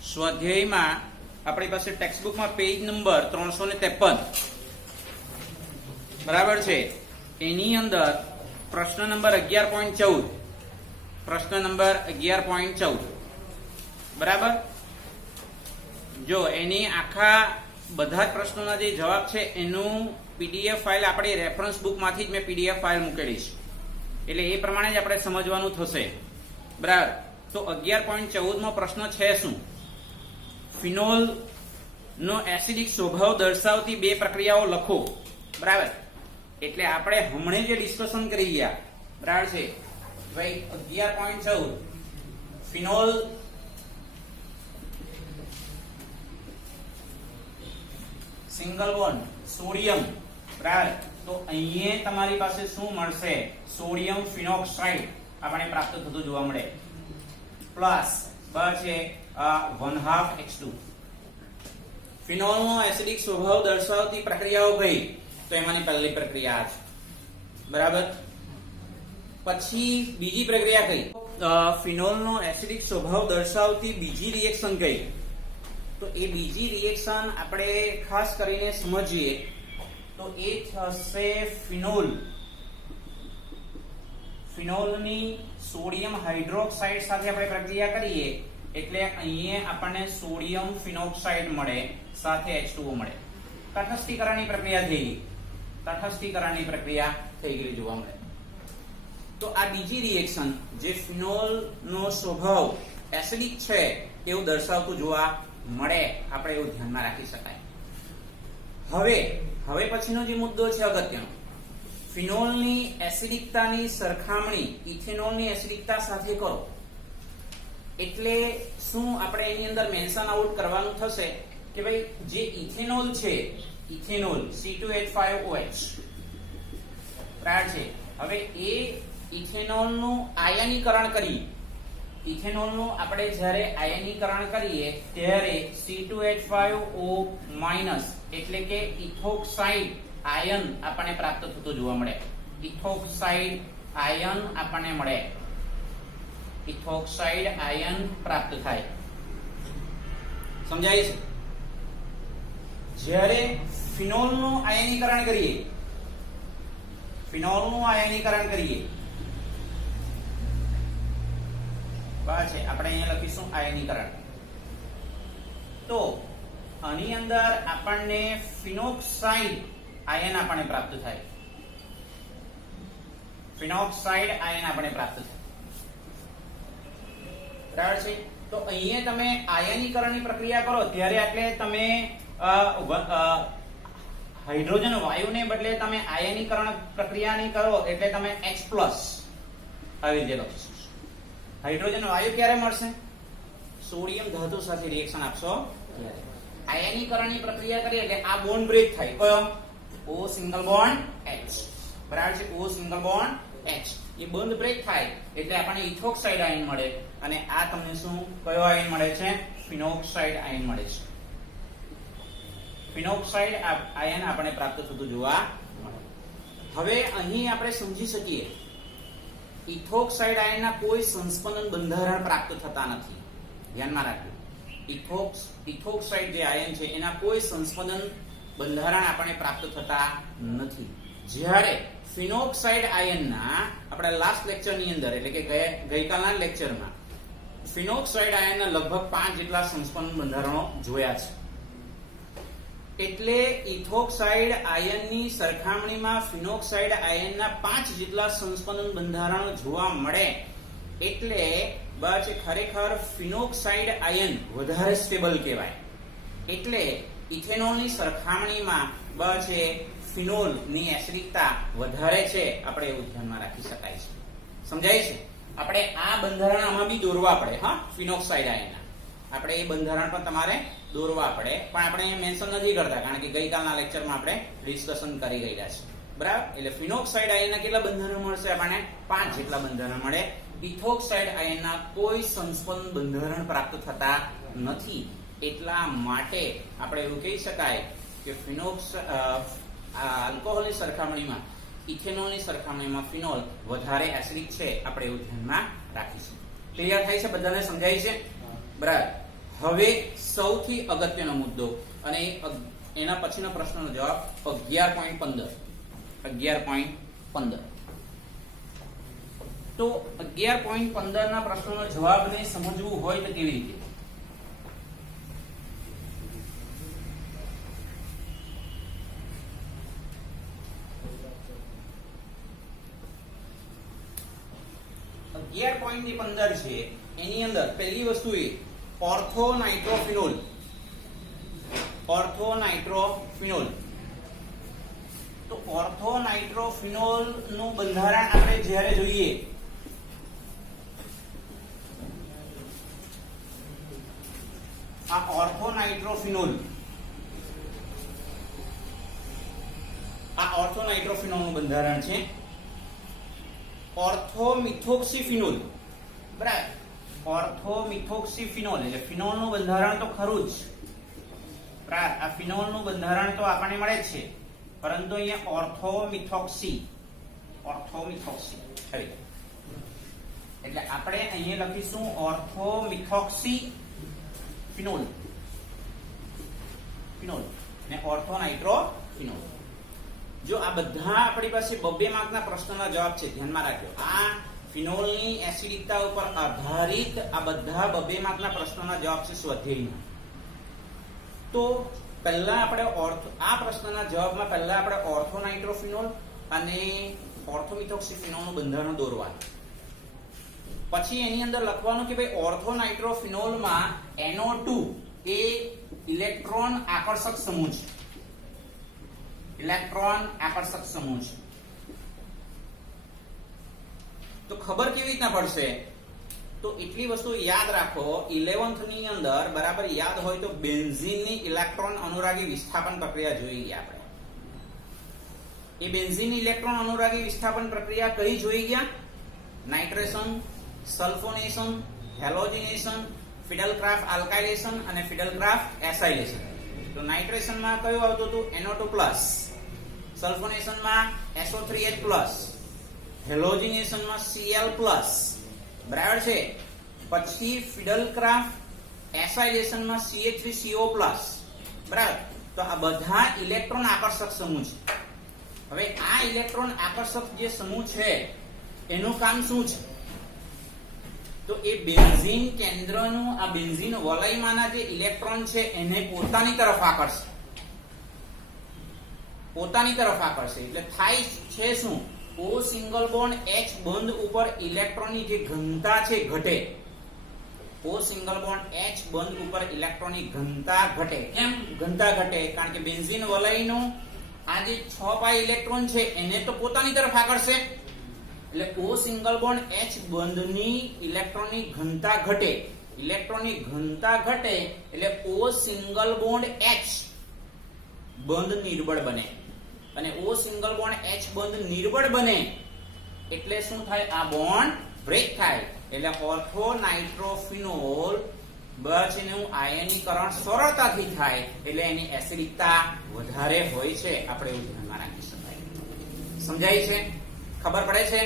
સ્વાધ્યાયમાં આપણી પાસે ટેક્સ્ટબુકમાં page number 353 બરાબર છે. એની અંદર પ્રશ્ન નંબર 11.14 પ્રશ્ન નંબર 11.14 બરાબર. જો એની આખા બધા જ પ્રશ્નોના જે જવાબ છે એનું પીડીએફ ફાઇલ આપણી રેફરન્સ બુકમાંથી જ મેં પીડીએફ ફાઇલ મૂકેલી છે, એટલે એ પ્રમાણે જ આપણે સમજવાનું થશે. બરાબર. તો 11.14 માં પ્રશ્ન છે શું? ફિનોલ નો એસિડિક સ્વભાવ દર્શાવતી બે પ્રક્રિયાઓ લખો. બરાબર. એટલે આપણે હમણાં જે ડિસ્કશન કરી ગયા, બરાબર છે ભાઈ. 11.14 ફિનોલ સિંગલ બોન્ડ સોડિયમ. બરાબર. તો અહીંયા તમારી પાસે શું મળશે? સોડિયમ ફિનોક્સાઇડ આપણે પ્રાપ્ત થતું જોવા મળે, પ્લસ બરાબર છે 1/2H2. ફિનોલ નો એસિડિક સ્વભાવ દર્શાવતી પ્રક્રિયાઓ કઈ? તો એમાંની પહેલી પ્રક્રિયા છે. બરાબર. પછી બીજી પ્રક્રિયા કઈ? ફિનોલ નો એસિડિક સ્વભાવ દર્શાવતી બીજી રિએક્શન કઈ? તો એ બીજી રિએક્શન આપણે ખાસ કરીને સમજીએ તો એ થશે ફિનોલની સોડિયમ હાઇડ્રોક્સાઇડ સાથે આપણે પ્રક્રિયા કરીએ એટલે અહીંયા આપણને સોડિયમ ફિનોક્સાઇડ મળે, સાથે H2O મળે. તટસ્થીકરણની પ્રક્રિયા થઈ ગઈ. તટસ્થીકરણની પ્રક્રિયા થઈ ગઈ જોવા મળે. તો આ બીજી રિએક્શન જે ફિનોલ નો સ્વભાવ એસિડિક છે એવું દર્શાવતું જોવા મળે, આપણે એવું ધ્યાનમાં રાખી શકાય. હવે પછીનો જે મુદ્દો છે અગત્યનો, ફિનોલની એસિડિકતાની સરખામણી ઇથેનોલની એસિડિકતા સાથે કરો. એટલે શું આપણે એની અંદર મેન્શન આઉટ કરવાનું થશે કે ભાઈ જે ઇથેનોલ છે, ઇથેનોલ C2H5OH બરાબર છે. હવે એ ઇથેનોલનું આયનીકરણ કરી, ઇથેનોલનું આપણે જ્યારે આયનીકરણ કરીએ ત્યારે C2H5O- એટલે કે ઇથોક્સાઇડ આયન આપણને પ્રાપ્ત થતો જોવા મળે. ઇથોક્સાઇડ આયન આપણને મળે, ઇથોક્સાઇડ આયન પ્રાપ્ત થાય. સમજાય છે? જ્યારે ફિનોલનું આયનીકરણ કરીએ, ફિનોલનું આયનીકરણ કરીએ બરાબર છે, આપણે અહીંયા લખીશું આયનીકરણ. તો આની અંદર આપણને ફિનોક્સાઇડ આયન આપણને પ્રાપ્ત થાય, ફિનોક્સાઇડ આયન આપણને પ્રાપ્ત થાય. બરાબર છે. તો અહીંયા તમે આયનીકરણની પ્રક્રિયા કરો ત્યારે એટલે તમે હાઇડ્રોજન વાયુને બદલે તમે આયનીકરણ પ્રક્રિયાની કરો એટલે તમે H+ આવી રીતે લખશો. હાઇડ્રોજન વાયુ ક્યારે મળશે? સોડિયમ ધાતુ સાથે રિએક્શન આપશો ત્યારે. આયનીકરણની પ્રક્રિયા કરીએ એટલે આ બોન્ડ બ્રેક થાય. કયો? O single bond H. બરાબર છે. O સિંગલ બોન્ડ H એ બંધ બ્રેક થાય એટલે આપણને ઇથોક્સાઇડ આયન મળે, અને આ તમને શું કયો આયન મળે છે? ફિનોક્સાઇડ આયન મળે છે. ફિનોક્સાઇડ આયન આપણે પ્રાપ્ત થતું જોવા મળે. હવે અહીં આપણે સમજી શકીએ ઇથોક્સાઇડ આયનના કોઈ સંસ્પંદન બંધારણ પ્રાપ્ત થતા નથી. ધ્યાનમાં રાખજો. ઇથોક્સાઇડ જે આયન છે એના કોઈ સંસ્પંદન બંધારણ આપણને પ્રાપ્ત થતા નથી. જ્યારે ફિનોક્સાઇડ આયનના આપણે લાસ્ટ લેક્ચરની અંદર એટલે કે ગઈકાલના લેક્ચરમાં ફિનોક્સાઇડ આયનના લગભગ 5 જેટલા સંસ્પંદન બંધારણો જોયા છે. એટલે ઇથોક્સાઇડ આયનની સરખામણીમાં ફિનોક્સાઇડ આયનના 5 જેટલા સંસ્પંદન બંધારણો જોવા મળે એટલે બસ ખરેખર ફિનોક્સાઇડ આયન વધારે સ્ટેબલ કહેવાય. એટલે ઇથેનોલની સરખામણીમાં બસ ફિનોલની એસિડિકતા વધારે છે, આપણે એવું ધ્યાનમાં રાખી શકાય છે. સમજાય છે? આપણે આ બંધારણ આમાં બી દોરવા પડે. હા, ફિનોક્સાઇડ આયનના આપણે એ બંધારણ પણ તમારે દોરવા પડે, પણ આપણે અહીંયા મેન્શન નથી કરતા કારણ કે ગઈકાલના લેક્ચરમાં આપણે ડિસ્કશન કરી રહ્યા છે. બરાબર. એટલે ફિનોક્સાઇડ આયનના કેટલા બંધારણ મળશે? આપણને 5 જેટલા બંધારણ મળે. ઇથોક્સાઇડ આયનના કોઈ સંસ્પંદન બંધારણ પ્રાપ્ત થતા નથી. એટલા માટે આપણે એવું કહી શકાય કે આલ્કોહોલની સરખામણીમાં ઇથેનોલની સરખામણીમાં ફિનોલ વધારે એસિડિક છે, આપણે એવું ધ્યાનમાં રાખીશું. ક્લિયર થાય છે? બધાને સમજાય છે? બરાબર. હવે સૌથી અગત્યનો મુદ્દો અને એના પછીનો પ્રશ્નનો જવાબ 11.15 11.15 તો 11.15 ના પ્રશ્નનો જવાબને સમજવું હોય તો કેવી રીતે? .15 છે એની અંદર પહેલી વસ્તુ એ ઓર્થોનાઇટ્રોફિનોલ તો ઓર્થોનાઇટ્રોફિનોલ નું બંધારણ આપણે જ્યારે જોઈએ આ ઓર્થોનાઇટ્રોફિનોલ નું બંધારણ છે ઓર્થોમિથોક્સીફિનોલ, બરાબર? ઓર્થોમિથોક્સીફિનોલ એટલે ફિનોલ નું બંધારણ તો ખરું જ, બરાબર? આ ફિનોલ નું બંધારણ તો આપણને મળે જ છે, પરંતુ અહીંયા ઓર્થોમિથોક્સી એટલે આપણે અહીંયા લખીશું ઓર્થોમિથોક્સી ફિનોલ ને ઓર્થોનાઇટ્રોફિનોલ. જો આ બધા આપણી પાસે 2 માર્કના પ્રશ્નોના જવાબ છે, ધ્યાનમાં રાખજો. આ ફિનોલની એસિડિકતા ઉપર આધારિત આ બધા 2 માર્કના પ્રશ્નોના જવાબ છે સ્વાધ્યાયના. તો પહેલા આપણે આ પ્રશ્નના જવાબમાં પહેલા આપણે ઓર્થોનાઇટ્રોફિનોલ અને ઓર્થોમિથોક્સીફિનોલનું બંધારણ દોરવાનું. પછી એની અંદર લખવાનું કે ભાઈ ઓર્થોનાઇટ્રોફિનોલમાં NO2 એ ઇલેક્ટ્રોન આકર્ષક સમૂહ છે. તો ખબર કેવી રીતના પડશે? તો એટલી વસ્તુ યાદ રાખો, 11th ની અંદર બરાબર યાદ હોય તો બેન્ઝીનની ઇલેક્ટ્રોન અનુરાગી વિસ્થાપન પ્રક્રિયા જોઈ ગયા આપણે. એ બેન્ઝીનની ઇલેક્ટ્રોન અનુરાગી વિસ્થાપન પ્રક્રિયા કઈ જોઈ ગયા? નાઇટ્રેશન, સલ્ફોનેશન, હેલોજિનેશન, ફિડલક્રાફ્ટ આલ્કાઇલેશન અને ફિડલક્રાફ્ટ એસાઇલેશન. તો નાઇટ્રેશનમાં કયું આવતું હતું? NO2+, સલ્ફોનેશનમાં SO3H+, હેલોજિનેશનમાં Cl+, બરાબર છે? પછી ફિડલક્રાફ્ટ એસાઇલેશનમાં CH3CO+, બરાબર? તો આ બધા ઇલેક્ટ્રોન આકર્ષક સમૂહ છે. હવે આ ઇલેક્ટ્રોન આકર્ષક જે સમૂહ છે એનું કામ શું છે? તો એ બેન્ઝીન કેન્દ્રનું આ બેન્ઝીન વલયમાંના જે ઇલેક્ટ્રોન છે એને પોતાની તરફ આકર્ષે. એટલે થાય છે શું? O સિંગલ બોન્ડ H બંધ ઉપર ઇલેક્ટ્રોનની જે ઘનતા છે ઘટે. O સિંગલ બોન્ડ H બંધ ઉપર ઇલેક્ટ્રોનની ઘનતા ઘટે. કેમ ઘનતા ઘટે? કારણ કે બેન્ઝીન વલયનું આ જે 6 પાઈ ઇલેક્ટ્રોન છે એને તો પોતાની તરફ આકર્ષે. એટલે O સિંગલ બોન્ડ H બંધની ઇલેક્ટ્રોનની ઘનતા ઘટે. એટલે O સિંગલ બોન્ડ H બંધ નિર્બળ બને. અને O સિંગલ બોન્ડ H બંધ નિર્બળ બને એટલે શું થાય? આ બોન્ડ બ્રેક થાય. એટલે ઓર્થોનાઇટ્રોફિનોલ બચનું આયનીકરણ સરળતાથી થાય એટલે એની એસિડિકતા વધારે હોય છે. આપણે એવું ધ્યાનમાં રાખી શકાય. સમજાય છે? ખબર પડે છે?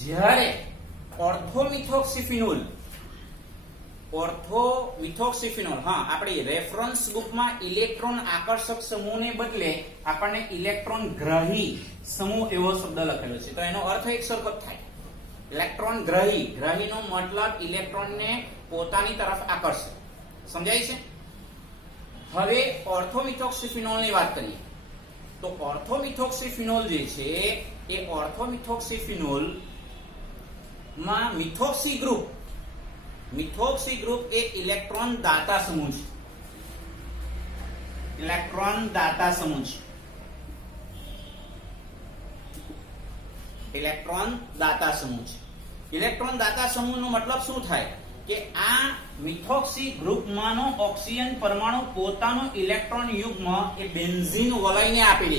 જ્યારે ઓર્થોમિથોક્સીફિનોલ હા, આપણી રેફરન્સ બુકમાં ઇલેક્ટ્રોન આકર્ષક સમૂહને બદલે આપણને ઇલેક્ટ્રોન ગ્રાહી સમૂહ એવો શબ્દ લખેલો છે. તો એનો અર્થ એક સરખો થાય. ઇલેક્ટ્રોન ગ્રાહીનો મતલબ ઇલેક્ટ્રોનને પોતાની તરફ આકર્ષે. સમજાય છે? હવે ઓર્થોમિથોક્સીફિનોલની વાત કરીએ તો ઓર્થોમિથોક્સીફિનોલ જે છે એ ઓર્થોમિથોક્સીફિનોલ માં મિથોક્સી ગ્રુપ એક ઇલેક્ટ્રોન દાતા સમૂહ છે. ઇલેક્ટ્રોન દાતા સમૂહનો મતલબ શું થાય કે આ મિથોક્સી ગ્રુપમાંનો ઓક્સિજન પરમાણુ પોતાનો ઇલેક્ટ્રોન યુગ્મ એ બેન્ઝીન વલયને આપી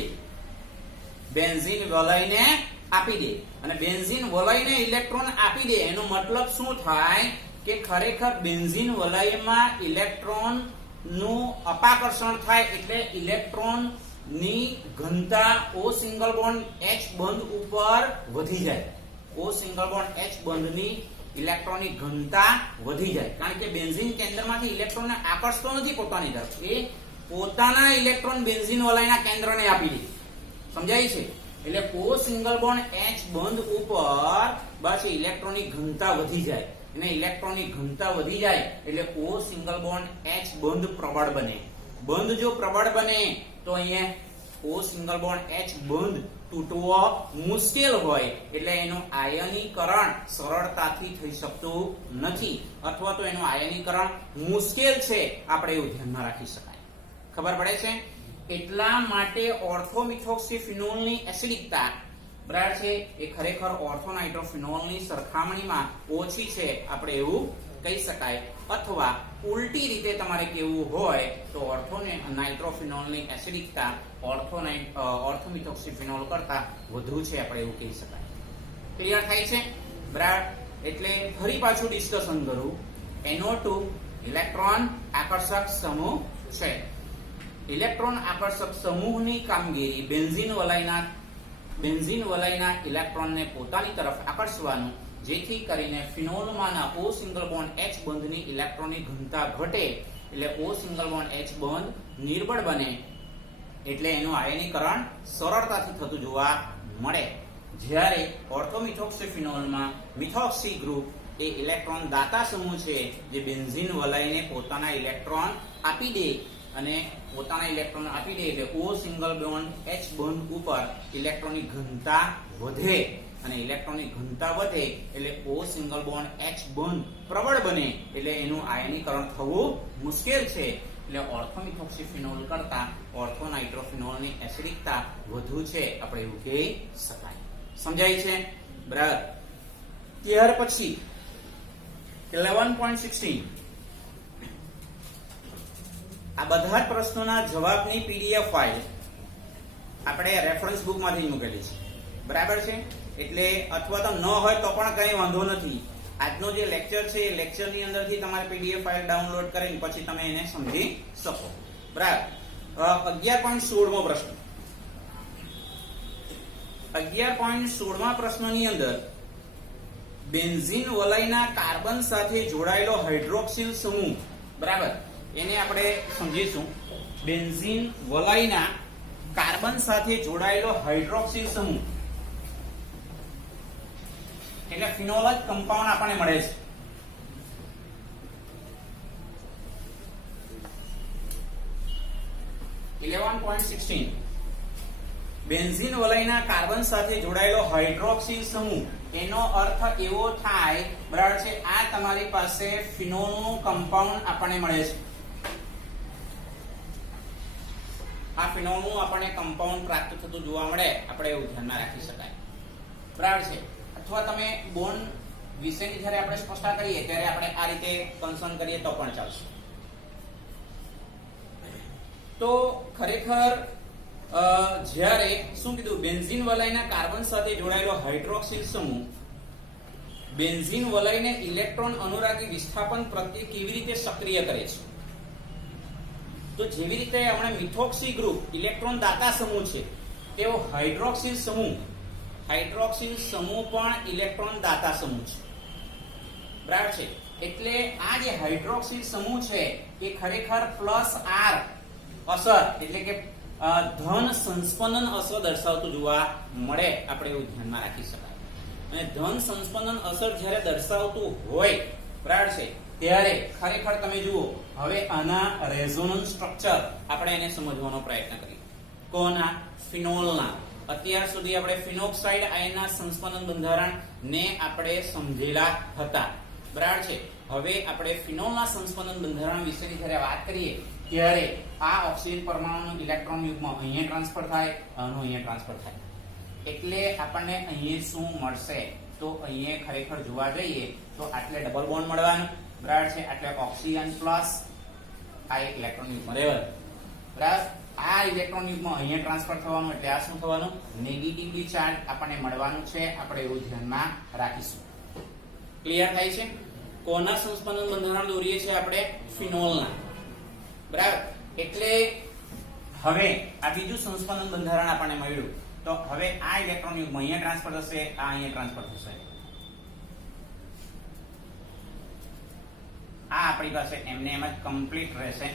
દે. અને બેન્ઝીન વલયને ઇલેક્ટ્રોન આપી દે એનો મતલબ શું થાય કે ખરેખર બેન્ઝીન વલયમાં ઇલેક્ટ્રોન નું અપાકર્ષણ થાય એટલે ઇલેક્ટ્રોન ની ઘનતા O સિંગલ બોન્ડ H બંધ ઉપર વધી જાય. O સિંગલ બોન્ડ H બંધની ઇલેક્ટ્રોનની ઘનતા વધી જાય, કારણ કે બેન્ઝીન કેન્દ્રમાંથી ઇલેક્ટ્રોનને આકર્ષતો નથી પોતાની તરફ, એ પોતાના ઇલેક્ટ્રોન બેન્ઝીન વલયના કેન્દ્રને આપી દે. સમજાય છે? એટલે O સિંગલ બોન્ડ H બંધ ઉપર બસ ઇલેક્ટ્રોનની ઘનતા વધી જાય, અને ઇલેક્ટ્રોનની ઘનતા વધી જાય એટલે O સિંગલ બોન્ડ H બંધ પ્રબળ બને. બંધ જો પ્રબળ બને તો અહીંયા O સિંગલ બોન્ડ H બંધ તૂટવો મુશ્કેલ હોય, એટલે એનું આયનીકરણ સરળતાથી થઈ શકતું નથી, અથવા તો એનું આયનીકરણ મુશ્કેલ છે, આપણે એવું ધ્યાનમાં રાખી શકાય. ખબર પડે છે? એટલા માટે ઓર્થોમિથોક્સીફિનોલની એસિડિકતા બરાબર છે એ ખરેખર ઓર્થોનાઇટ્રોફિનોલની સરખામણીમાં ઓછી છે, આપણે એવું કહી શકાય. અથવા ઉલટી રીતે તમારે કેવું હોય તો ઓર્થોનાઇટ્રોફિનોલની એસિડિકતા ઓર્થોમિથોક્સીફિનોલ કરતા વધુ છે, આપણે એવું કહી શકાય. ક્લિયર થાય છે? બરાબર. એટલે ફરી પાછું ડિસ્કશન કરું. NO2 ઇલેક્ટ્રોન આકર્ષક સમૂહ છે. ઇલેક્ટ્રોન આકર્ષક સમૂહની કામગીરી બેન્ઝીન વલયના ઇલેક્ટ્રોનને પોતાની તરફ આકર્ષવાનું, જેથી કરીને ફિનોલમાંના O સિંગલ બોન્ડ H બંધની ઇલેક્ટ્રોનની ઘનતા ઘટે, એટલે O સિંગલ બોન્ડ H બંધ નિર્બળ બને, એટલે એનું આયનીકરણ સરળતાથી થતું જોવા મળે. જ્યારે ઓર્થોમિથોક્સીફિનોલમાં મિથોક્સી ગ્રુપ એ ઇલેક્ટ્રોન દાતા સમૂહ છે, જે બેન્ઝીન વલયને પોતાના ઇલેક્ટ્રોન આપી દે, અને પોતાના ઇલેક્ટ્રોન આપી દે એટલે O સિંગલ બોન્ડ H બંધ ઉપર ઇલેક્ટ્રોનની ઘનતા વધે, અને ઇલેક્ટ્રોનની ઘનતા વધે એટલે O સિંગલ બોન્ડ H બંધ પ્રબળ બને, એટલે એનું આયનીકરણ થવું મુશ્કેલ છે. એટલે ઓર્થોમિથોક્સીફિનોલ કરતા ઓર્થોનાઇટ્રોફિનોલની એસિડિકતા વધુ છે, આપણે એવું કહી શકાય. સમજાય છે? બરાબર. ત્યાર પછી 11.16 આ બધા જ પ્રશ્નોના જવાબની PDF ફાઇલ આપણે રેફરન્સ બુકમાંથી મૂકેલી છે. બરાબર છે? એટલે અથવા તો ન હોય તો પણ કંઈ વાંધો નથી. આજનો જે લેક્ચર છે એ લેક્ચરની અંદરથી તમારે PDF ફાઇલ ડાઉનલોડ કરીને પછી તમે એને સમજી શકો. બરાબર. 11.16મો પ્રશ્ન. 11.16મા પ્રશ્નની અંદર બેન્ઝીન વલયના કાર્બન સાથે જોડાયેલો હાઇડ્રોક્સિલ સમૂહ, બરાબર, એને આપણે સમજીશું. બેન્ઝીન વલયના કાર્બન સાથે જોડાયેલો હાઇડ્રોક્સિલ સમૂહ એટલે ફિનોલ જ કમ્પાઉન્ડ આપણને મળે છે. બેન્ઝીન વલયના કાર્બન સાથે જોડાયેલો હાઇડ્રોક્સિલ સમૂહ, એનો અર્થ એવો થાય, બરાબર છે, આ તમારી પાસે ફિનોલનું કમ્પાઉન્ડ આપણને મળે છે. આ ફિનોલનું આપણને કમ્પાઉન્ડ પ્રાપ્ત થતું જોવા મળે, આપણે એવું ધ્યાનમાં રાખી શકાય. બરાબર છે. અથવા તમે બોન્ડ વિશેની જ્યારે આપણે સ્પષ્ટતા કરીએ ત્યારે આપણે આ રીતે કન્સર્ન કરીએ તો પણ ચાલશે. તો ખરેખર જ્યારે શું કીધું, બેન્ઝીન વલયના કાર્બન સાથે જોડાયેલો હાઇડ્રોક્સિલ સમૂહ બેન્ઝીન વલયને ઇલેક્ટ્રોન અનુરાગી વિસ્થાપન પ્રત્યે કેવી રીતે સક્રિય કરે છે. તો જેવી રીતે હમણાં મિથોક્સી ગ્રુપ ઇલેક્ટ્રોન દાતા સમૂહ છે, તેવો હાઇડ્રોક્સિલ સમૂહ પણ ઇલેક્ટ્રોન દાતા સમૂહ છે. બરાબર છે. એટલે આ જે હાઇડ્રોક્સિલ સમૂહ છે એ ખરેખર પ્લસ R અસર, એટલે કે ધન સંસ્પંદન અસર દર્શાવતું જોવા મળે, આપણે એવું ધ્યાનમાં રાખી શકાય. અને ધન સંસ્પંદન અસર જ્યારે દર્શાવતું હોય, બરાબર છે, ત્યારે ખરેખર તમે જુઓ, હવે આના રેઝોનન્સ સ્ટ્રક્ચર આપણે એને સમજવાનો પ્રયત્ન કરીએ. કોના? ફિનોલના. અત્યાર સુધી આપણે ફિનોક્સાઇડ આયનના સંસ્પંદન બંધારણ ને આપણે સમજેલા હતા. બરાબર છે. હવે આપણે ફિનોલના સંસ્પંદન બંધારણ વિશેની જ્યારે વાત કરીએ ત્યારે આ ઓક્સિજન પરમાણુનું ઇલેક્ટ્રોન યુગ્મ અહીંયા ટ્રાન્સફર થાય, આનું અહીંયા ટ્રાન્સફર થાય, એટલે આપણને અહીંયા શું મળશે? તો અહીંયા ખરેખર જોવા જઈએ તો આટલે ડબલ બોન્ડ મળવાનું, બરાબર છે, આટલે ઓક્સિજન પ્લસ આ એક ઇલેક્ટ્રોન યુગ્મ રહેવાનું, બરાબર. આ ઇલેક્ટ્રોન યુગ્મ અહીંયા ટ્રાન્સફર થવાનું, એટલે આ શું થવાનું? નેગેટિવલી ચાર્જ આપણને મળવાનું છે, આપણે એવું ધ્યાનમાં રાખીશું. ક્લિયર થાય છે? કોના સંસ્પંદન બંધારણ દોરીએ છીએ આપણે? ફિનોલના. બરાબર. એટલે હવે આ બીજું સંસ્પંદન બંધારણ આપણને મળ્યું, તો હવે આ ઇલેક્ટ્રોન યુગ્મ અહીંયા ટ્રાન્સફર થશે, આ અહીંયા ટ્રાન્સફર થશે. આ આપણી પાસે એમને એમ જ કમ્પ્લીટ રહેશે,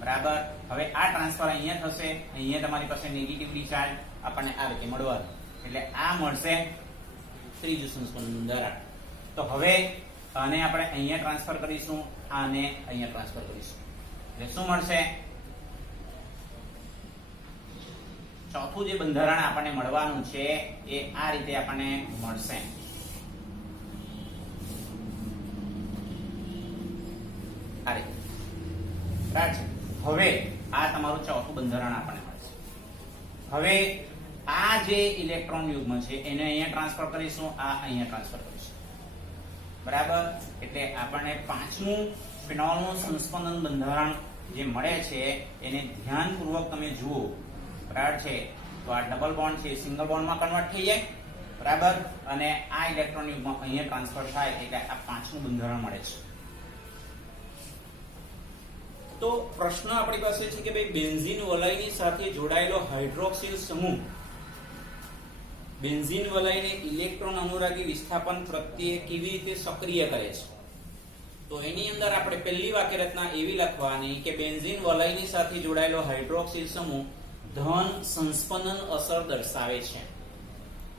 બરાબર. હવે આ ટ્રાન્સફર અહીંયા થશે, અહીંયા તમારી પાસે નેગેટિવ ચાર્જ આપણને આ રીતે મળવાનું, એટલે આ મળશે ત્રીજું સંસ્પંદન બંધારણ. તો હવે આને આપણે અહીંયા ટ્રાન્સફર કરીશું, આને અહીંયા ટ્રાન્સફર કરીશું, એટલે શું મળશે? ચોથું જે બંધારણ આપણને મળવાનું છે એ આ રીતે આપણને મળશે. આ રીતે બરાબર છે. હવે આ તમારું ચોથું બંધારણ આપણને મળશે. હવે આ જે ઇલેક્ટ્રોન યુગ્મ છે એને અહીંયા ટ્રાન્સફર કરીશું, આ અહીંયા ટ્રાન્સફર કરીશું, બરાબર. એટલે આપણને પાંચમું ફિનોલનું સંસ્પંદન બંધારણ જે મળે છે એને ધ્યાનપૂર્વક તમે જુઓ, બરાબર છે. તો આ ડબલ બોન્ડ છે સિંગલ બોન્ડમાં કન્વર્ટ થઈ જાય, બરાબર. અને આ ઇલેક્ટ્રોન યુગ્મ અહીંયા ટ્રાન્સફર થાય એટલે આ પાંચમું બંધારણ મળે છે. તો પ્રશ્ન આપણી પાસે છે કે ભાઈ બેન્ઝીન વલયની સાથે જોડાયેલો હાઇડ્રોક્સિલ સમૂહ બેન્ઝીન વલયને ઇલેક્ટ્રોન અનુરાગી વિસ્થાપન પ્રત્યે કેવી રીતે સક્રિય કરે છે. તો એની અંદર આપણે પહેલી વાક્ય રચના એવી લખવાની કે બેન્ઝીન વલયની સાથે જોડાયેલો હાઇડ્રોક્સિલ સમૂહ ધન સંસ્પંદન અસર દર્શાવે છે,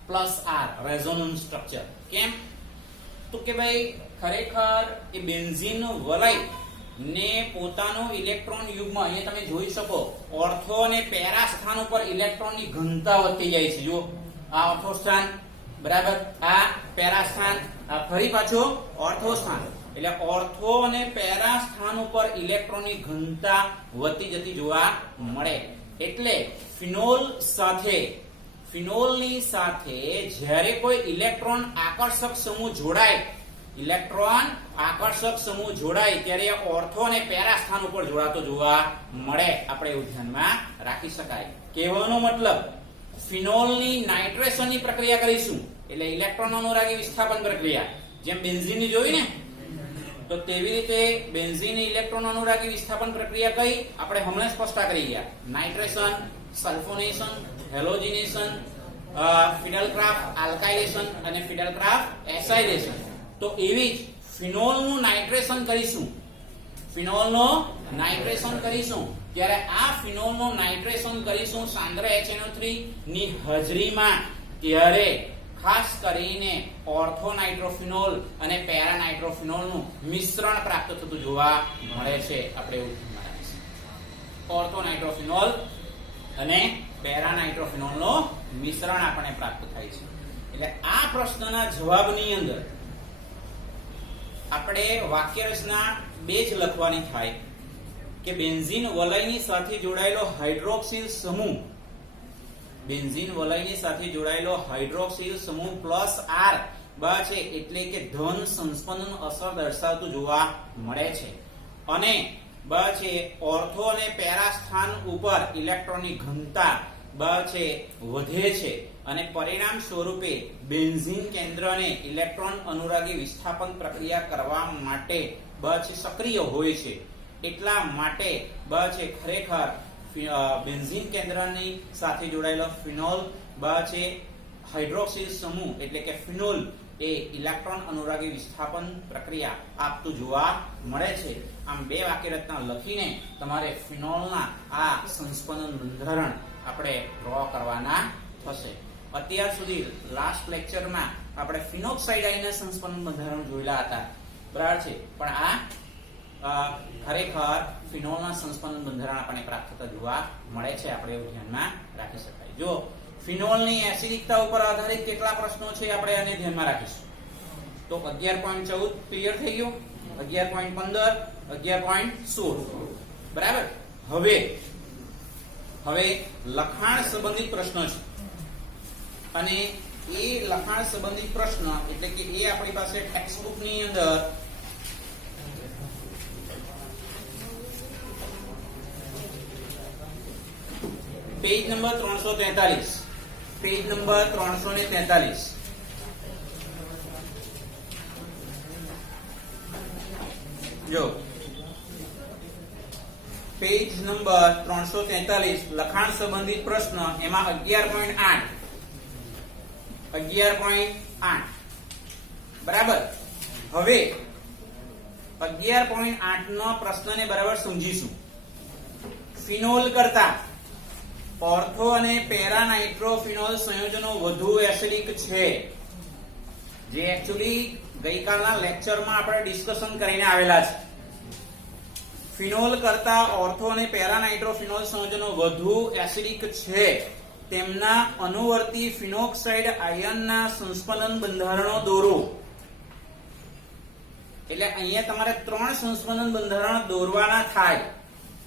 પ્લસ આર રેઝોનન્સ સ્ટ્રક્ચર. કેમ? તો કે ભાઈ ખરેખર એ બેન્ઝીન વલય ને પોતાનો ઇલેક્ટ્રોન યુગ્મ અહીંયા તમે જોઈ શકો ઓર્થો અને પેરા સ્થાન ઉપર ઇલેક્ટ્રોનની ઘનતા વધતી જાય છે. જો આ ઓર્થો સ્થાન, બરાબર, આ પેરા સ્થાન, આ ફરી પાછો ઓર્થો સ્થાન, એટલે ઓર્થો અને પેરા સ્થાન ઉપર ઇલેક્ટ્રોનની ઘનતા વધતી જતી જોવા મળે. એટલે ફિનોલની સાથે જ્યારે કોઈ ઇલેક્ટ્રોન આકર્ષક સમૂહ જોડાય ત્યારે ઓર્થો અને પેરા સ્થાન ઉપર જોડાતો જોવા મળે. આપણે એવું ધ્યાનમાં રાખી શકાય. કહેવાનો મતલબ ફિનોલની નાઇટ્રેશનની પ્રક્રિયા કરીશું એટલે ઇલેક્ટ્રોન અનુરાગી વિસ્થાપન પ્રક્રિયા, જેમ બેન્ઝીનની જોઈ ને, તો તેવી રીતે બેન્ઝીનની ઇલેક્ટ્રોન અનુરાગી વિસ્થાપન પ્રક્રિયા કઈ આપણે હમણાં સ્પષ્ટ કરી ગયા. નાઇટ્રેશન, સલ્ફોનેશન, હેલોજિનેશન, ફિડલક્રાફ્ટ આલ્કાઇલેશન અને ફિડલક્રાફ્ટ એસાઇલેશન. તો એવી જ ફિનોલનું નાઇટ્રેશન કરીશું ત્યારે આ ફિનોલનું નાઇટ્રેશન કરીશું સાંદ્ર HNO3 ની હાજરીમાં, ત્યારે ખાસ કરીને ઓર્થો નાઇટ્રોફિનોલ અને પેરા નાઇટ્રોફિનોલનું મિશ્રણ પ્રાપ્ત થતું જોવા મળે છે. આપણે એવું ધ્યાનમાં રાખીશું. ઓર્થો નાઇટ્રોફિનોલ અને પેરા નાઇટ્રોફિનોલનું મિશ્રણ આપણને પ્રાપ્ત થાય છે. એટલે આ પ્રશ્નના જવાબની અંદર આપણે વાક્ય રચના બે જ લખવાની થાય કે બેન્ઝીન વલયની સાથે જોડાયેલો હાઇડ્રોક્સિલ સમૂહ પ્લસ આર છે, એટલે કે ધન સંસ્પંદન અસર દર્શાવતું જોવા મળે છે. અને છે ઓર્થો અને પેરા સ્થાન ઉપર ઇલેક્ટ્રોનની ઘનતા છે વધે છે અને પરિણામ સ્વરૂપે બેન્ઝીન કેન્દ્રને ઇલેક્ટ્રોન અનુરાગી વિસ્થાપન પ્રક્રિયા કરવા માટે છે સક્રિય હોય છે. એટલા માટે છે ખરેખર બેન્ઝીન કેન્દ્રની સાથે જોડાયેલો ફિનોલ છે હાઇડ્રોક્સિલ સમૂહ એટલે કે ફિનોલ એ ઇલેક્ટ્રોન અનુરાગી વિસ્થાપન પ્રક્રિયા આપતું જોવા મળે છે. આમ બે વાક્ય રચના લખીને તમારે ફિનોલના આ સંસ્પંદન બંધારણ આપણે ડ્રો કરવાના થશે. અત્યાર સુધી લાસ્ટ લેક્ચરમાં આપણે ફિનોક્સાઇડ આયનના સંસ્પંદન બંધારણ જોયેલા હતા, બરાબર છે. પણ આ ખરેખર ફિનોલના સંસ્પંદન બંધારણ આપણને પ્રાપ્ત થતા જોવા મળે છે. આપણે એવું ધ્યાનમાં રાખી શકાય. જો ફિનોલની એસિડિકતા ઉપર આધારિત કેટલા પ્રશ્નો છે આપણે આને ધ્યાનમાં રાખીશું. તો 11.14 ક્લિયર થઈ ગયું, 11.15, 11.16, બરાબર. હવે લખાણ સંબંધિત પ્રશ્નો છે અને એ લખાણ સંબંધિત પ્રશ્ન એટલે કે એ આપણી પાસે ટેક્સ્ટબુક ની અંદર પેજ નંબર 343 જો પેજ નંબર 343 લખાણ સંબંધિત પ્રશ્ન એમાં 11.8 બરાબર. હવે 11.8 નો પ્રશ્નને બરાબર સમજીશું. ફિનોલ કરતા ઓર્થો અને પેરા નાઇટ્રોફિનોલ સંયોજનો વધુ એસિડિક છે, જે એકચ્યુઅલી ગઈકાલના લેક્ચરમાં આપણે ડિસ્કશન કરીને આવેલા છે. ફિનોલ કરતા ઓર્થો અને પેરા નાઇટ્રોફિનોલ સંયોજનો વધુ એસિડિક છે, તેમના અનુવર્તી ફિનોક્સાઇડ આયનના સંસ્પંદન બંધારણો દોરો. એટલે અહીંયા તમારે 3 સંસ્પંદન બંધારણ દોરવાના થાય.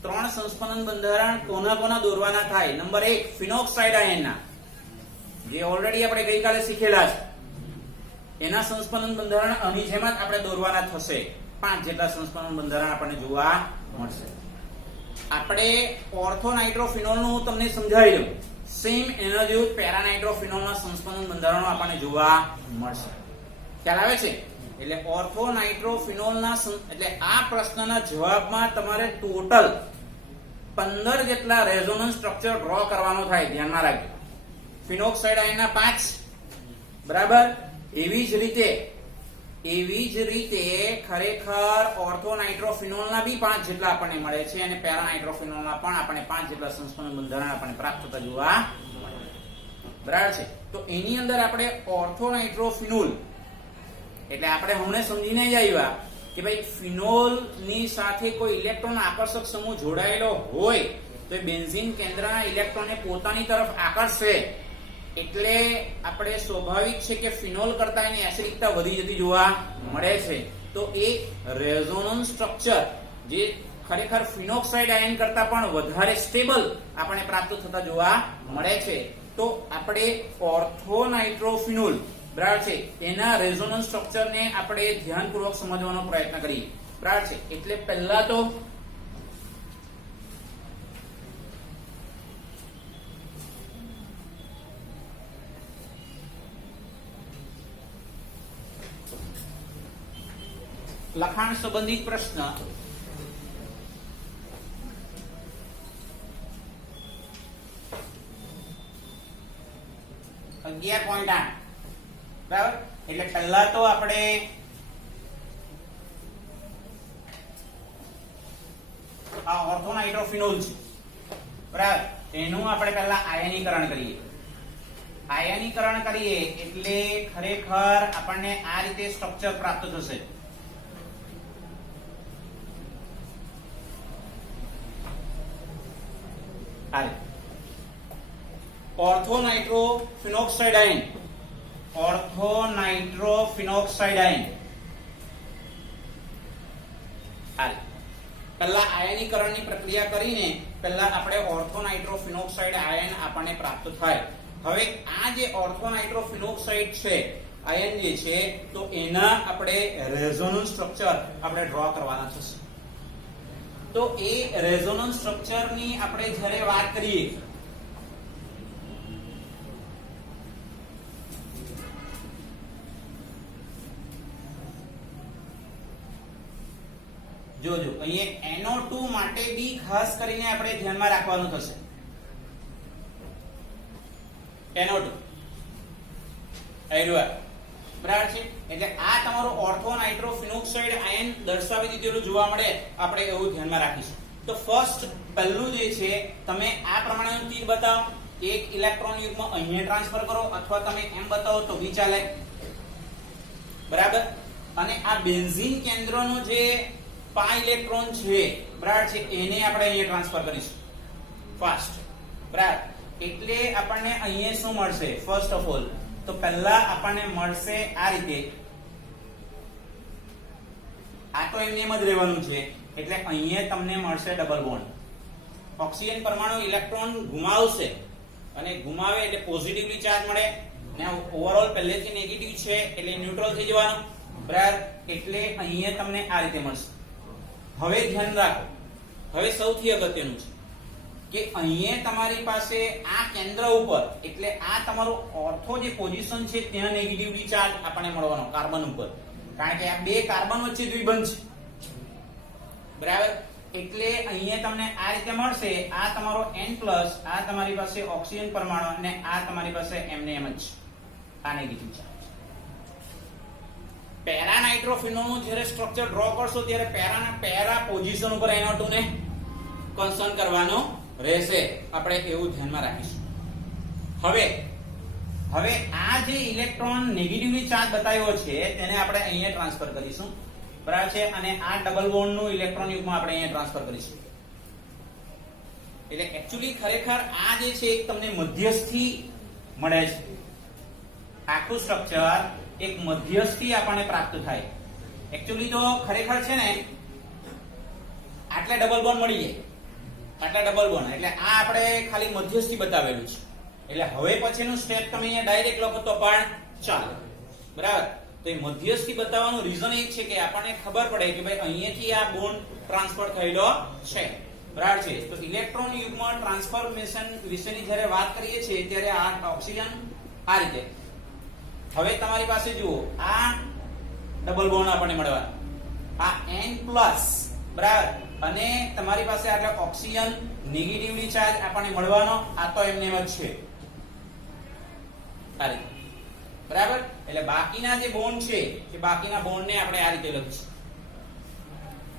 3 સંસ્પંદન બંધારણ કોના દોરવાના થાય? નંબર 1 ફિનોક્સાઇડ આયનના, જે ઓલરેડી આપણે ગઈકાલે શીખેલા છે, એના સંસ્પંદન બંધારણ આની જેમ જ આપણે દોરવાના થશે. 5 જેટલા સંસ્પંદન બંધારણ આપણને જોવા મળશે. આપણે ઓર્થો નાઇટ્રોફિનોલ નું તમને સમજાવી દઉં. સેમ એના જેવું પેરા નાઇટ્રોફિનોલ ના સંસ્પંદન બંધારણો આપણને જોવા મળશે. ખ્યાલ આવે છે? એટલે ઓર્થો નાઇટ્રોફિનોલ ના એટલે આ પ્રશ્નના જવાબમાં તમારે ટોટલ 15 જેટલા રેઝોનન્સ સ્ટ્રક્ચર ડ્રો કરવાનો થાય. ધ્યાનમાં રાખજો. ફિનોક્સાઇડ આયનના 5, બરાબર. એવી જ રીતે ખરેખર ઓર્થો નાઇટ્રોફિનોલ ના બી 5 જેટલા આપણને મળે છે, અને પેરા નાઇટ્રોફિનોલ ના પણ આપણને 5 જેટલા સંસ્પંદન બંધારણ આપણને પ્રાપ્ત થતા જોવા મળે. બરાબર છે? તો એની અંદર આપણે ઓર્થો નાઇટ્રોફિનોલ એટલે આપણે હમણાં સમજીને જ આવ્યા કે ભાઈ ફિનોલ ની સાથે કોઈ ઇલેક્ટ્રોન આકર્ષક સમૂહ જોડાયેલો હોય તો એ બેન્ઝીન કેન્દ્રના ઇલેક્ટ્રોનને પોતાની તરફ આકર્ષે. એટલે આપણે સ્વાભાવિક છે કે ફિનોલ કરતા એની એસિડિકતા વધી જતી જોવા મળે છે. તો એ રેઝોનન્સ સ્ટ્રક્ચર જે ખરેખર ફિનોક્સાઇડ આયન કરતા પણ વધારે સ્ટેબલ આપણે પ્રાપ્ત થતા જોવા મળે છે. તો આપણે ઓર્થો નાઇટ્રોફિનોલ, બરાબર છે, એના રેઝોનન્સ સ્ટ્રક્ચરને આપણે ધ્યાનપૂર્વક સમજવાનો પ્રયત્ન કરીએ. બરાબર છે? એટલે પહેલા તો લખાણ સંબંધિત પ્રશ્ન. બરાબર. એટલે પહેલા તો આપણે આ ઓર્થો નાઇટ્રોફિનોલ છે, બરાબર, એનું આપણે પહેલા આયનીકરણ કરીએ. આયનીકરણ કરીએ એટલે ખરેખર આપણને આ રીતે સ્ટ્રક્ચર પ્રાપ્ત થશે. Ortho nitrophenoxide ion, ortho nitrophenoxide ion. પહેલા આયનીકરણની પ્રક્રિયા કરીને પહેલા આપણે ઓર્થો નાઇટ્રોફિનોક્સાઇડ આયન આપણને પ્રાપ્ત થાય. હવે આ જે ઓર્થો નાઇટ્રોફિનોક્સાઇડ છે આયન જે છે, તો એના આપણે રેઝોનન્સ સ્ટ્રક્ચર આપણે ડ્રો કરવાના થશે. તો એ રેઝોનન્સ સ્ટ્રક્ચરની આપણે જ્યારે વાત કરીએ, જોજો અહીંયા NO2 માટે બી ખાસ કરીને આપણે ધ્યાનમાં રાખવાનું થશે. NO2 બરાબર છે? એટલે આ તમારો ઓર્થો નાઇટ્રોફિનોક્સાઇડ આયન દર્શાવી દીધેલું જોવા મળે, આપણે એવું ધ્યાનમાં રાખીશું. તો ફર્સ્ટ પહેલું જે છે, તમે આ પ્રમાણેનું તીર બતાવો, એક ઇલેક્ટ્રોન યુગ્મ અહીંયા ટ્રાન્સફર કરો, અથવા તમે એમ બતાવો તો બી ચાલે. બરાબર. અને આ બેન્ઝીન કેન્દ્રનો જે પાઈ ઇલેક્ટ્રોન છે, બરાબર છે, એને આપણે અહીંયા ટ્રાન્સફર કરીશું ફાસ્ટ. બરાબર. એટલે આપણને અહીંયા શું મળશે? ફર્સ્ટ ઓફ ઓલ તો પહેલા આપણને મળશે આ રીતે. આ તો એમને એમ જ રહેવાનું છે, એટલે અહીંયા તમને મળશે ડબલ બોન્ડ. ઓક્સિજન પરમાણુ ઇલેક્ટ્રોન ગુમાવશે, અને ગુમાવે એટલે પોઝિટિવલી ચાર્જ મળે, ને ઓવરઓલ પહેલેથી નેગેટિવ છે એટલે ન્યુટ્રલ થઈ જવાનું. બરાબર. એટલે અહીંયા તમને આ રીતે મળશે. હવે ધ્યાન રાખો, હવે સૌથી અગત્યનું છે કે અહીંયા તમારી પાસે આ કેન્દ્ર ઉપર, એટલે આ તમારો ઓર્થો જે પોઝિશન છે ત્યાં નેગેટિવલી ચાર્જ આપણને મળવાનો કાર્બન ઉપર, કારણ કે આ બે કાર્બન વચ્ચે દ્વિબંધ છે. બરાબર. એટલે અહીંયા તમને આ રીતે મળશે. આ તમારો N+, આ તમારી પાસે ઓક્સિજન પરમાણુ, અને આ તમારી પાસે એમને એમ જ આ નેગેટિવ ચાર્જ. પેરા નાઇટ્રોફિનોલનું જ્યારે સ્ટ્રક્ચર ડ્રો કરશો ત્યારે પેરાના પેરા પોઝિશન ઉપર NO2 ને કન્સર્ન કરવાનો રહેશે. આપણે એવું ધ્યાનમાં રાખીશું. હવે આ જે ઇલેક્ટ્રોન નેગેટિવલી ચાર્જ બતાવ્યો છે તેને આપણે અહીંયા ટ્રાન્સફર કરીશું, બરાબર છે, અને આ ડબલ બોન્ડ નું ઇલેક્ટ્રોન યુગ્મ આપણે અહીંયા ટ્રાન્સફર કરીશું. એટલે એક્ચ્યુઅલી ખરેખર આ જે છે એક તમને મધ્યસ્થી મળે છે. આખું સ્ટ્રક્ચર એક મધ્યસ્થી આપણને પ્રાપ્ત થાય. એક્ચ્યુઅલી તો ખરેખર છે ને આટલા ડબલ બોન્ડ મળી જાય, આટલા ડબલ બોન્ડ, એટલે આ આપણે ખાલી મધ્યસ્થી બતાવેલું છે. એટલે હવે પછીનું સ્ટેપ તમે અહીંયા ડાયરેક્ટ લખો તો પણ ચાલે, બરાબર. તો એ મધ્યસ્થી બતાવવાનું રીઝન એ છે કે આપણને ખબર પડે કે ભાઈ અહીંયાથી આ બોન્ડ ટ્રાન્સફર થયેલો છે, બરાબર છે. તો ઇલેક્ટ્રોન યુગ્મ ટ્રાન્સફોર્મેશન વિશેની જ્યારે વાત કરીએ છીએ ત્યારે આ ઓક્સિજન આ રીતે. હવે તમારી પાસે જુઓ આ ડબલ બોન્ડ આપણને મળવા, આ N+, બરાબર, અને તમારી પાસે આટલે ઓક્સિજન નેગેટિવલી ચાર્જ આપણને મળવાનો, આ તો એમને એમ જ છે આ રીતે, બરાબર. એટલે બાકીના જે બોન્ડ છે એ બાકીના બોન્ડ ને આપણે આ રીતે લખીશું.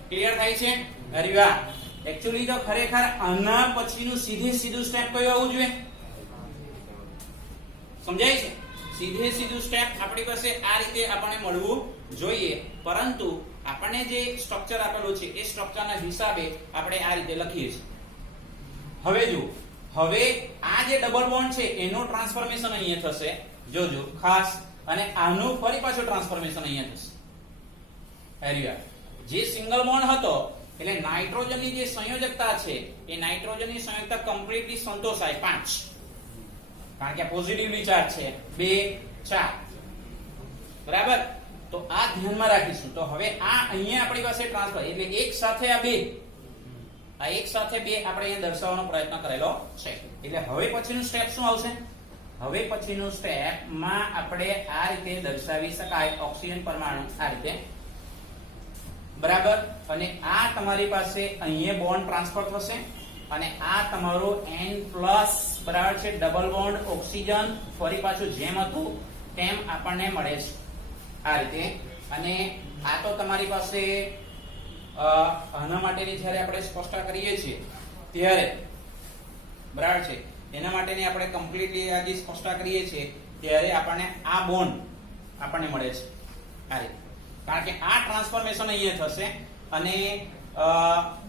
ક્લિયર થાય છે? અરે વાહ. એક્ચ્યુઅલી તો ખરેખર આના પછીનું સીધું સ્ટેપ કયું આવવું જોઈએ? સમજાય છે? સીધું સ્ટેપ આપણી પાસે આ રીતે આપણને મળવું જોઈએ, પરંતુ આપણને જે સ્ટ્રક્ચર આપેલું છે એ સ્ટ્રક્ચરના હિસાબે આપણે આ રીતે લખીએ છીએ. હવે જુઓ, હવે આ જે ડબલ બોન્ડ છે એનું ટ્રાન્સફોર્મેશન અહીંયા થશે, જોજો ખાસ, અને આનું ફરી પાછું ટ્રાન્સફોર્મેશન અહીંયા થશે. એરિયા જે સિંગલ બોન્ડ હતો એટલે નાઇટ્રોજનની જે સંયોજકતા છે એ નાઇટ્રોજનની સંયોજકતા કમ્પ્લીટલી સંતોષાય 5, કારણ કે પોઝિટિવલી ચાર્જ છે 2 4, બરાબર. તો આ ધ્યાનમાં રાખીશું. તો હવે આ અહીંયા આપણી પાસે ટ્રાન્સફર, એટલે એક સાથે આ બે આપણે અહીંયા દર્શાવવાનો પ્રયત્ન કરેલો છે. એટલે હવે પછીનું સ્ટેપ શું આવશે? હવે પછીનું સ્ટેપમાં આપણે આ રીતે દર્શાવી શકાય ઓક્સિજન પરમાણુ આ રીતે, બરાબર. અને આ તમારી પાસે અહીંયા બોન્ડ ટ્રાન્સફર થશે અને આ તમારું N+, બરાબર છે, ડબલ બોન્ડ ઓક્સિજન ફરી પાછું જેમ હતું તેમ આપણને મળે છે આ રીતે. અને આ તો તમારી પાસે આના માટેની જ્યારે આપણે સ્પષ્ટતા કરીએ છીએ ત્યારે, બરાબર છે, એના માટેની આપણે કમ્પ્લીટલી આ જે સ્પષ્ટતા કરીએ છીએ ત્યારે આપણને આ બોન્ડ આપણને મળે છે આ રીતે, કારણ કે આ ટ્રાન્સફોર્મેશન અહીંયા થશે અને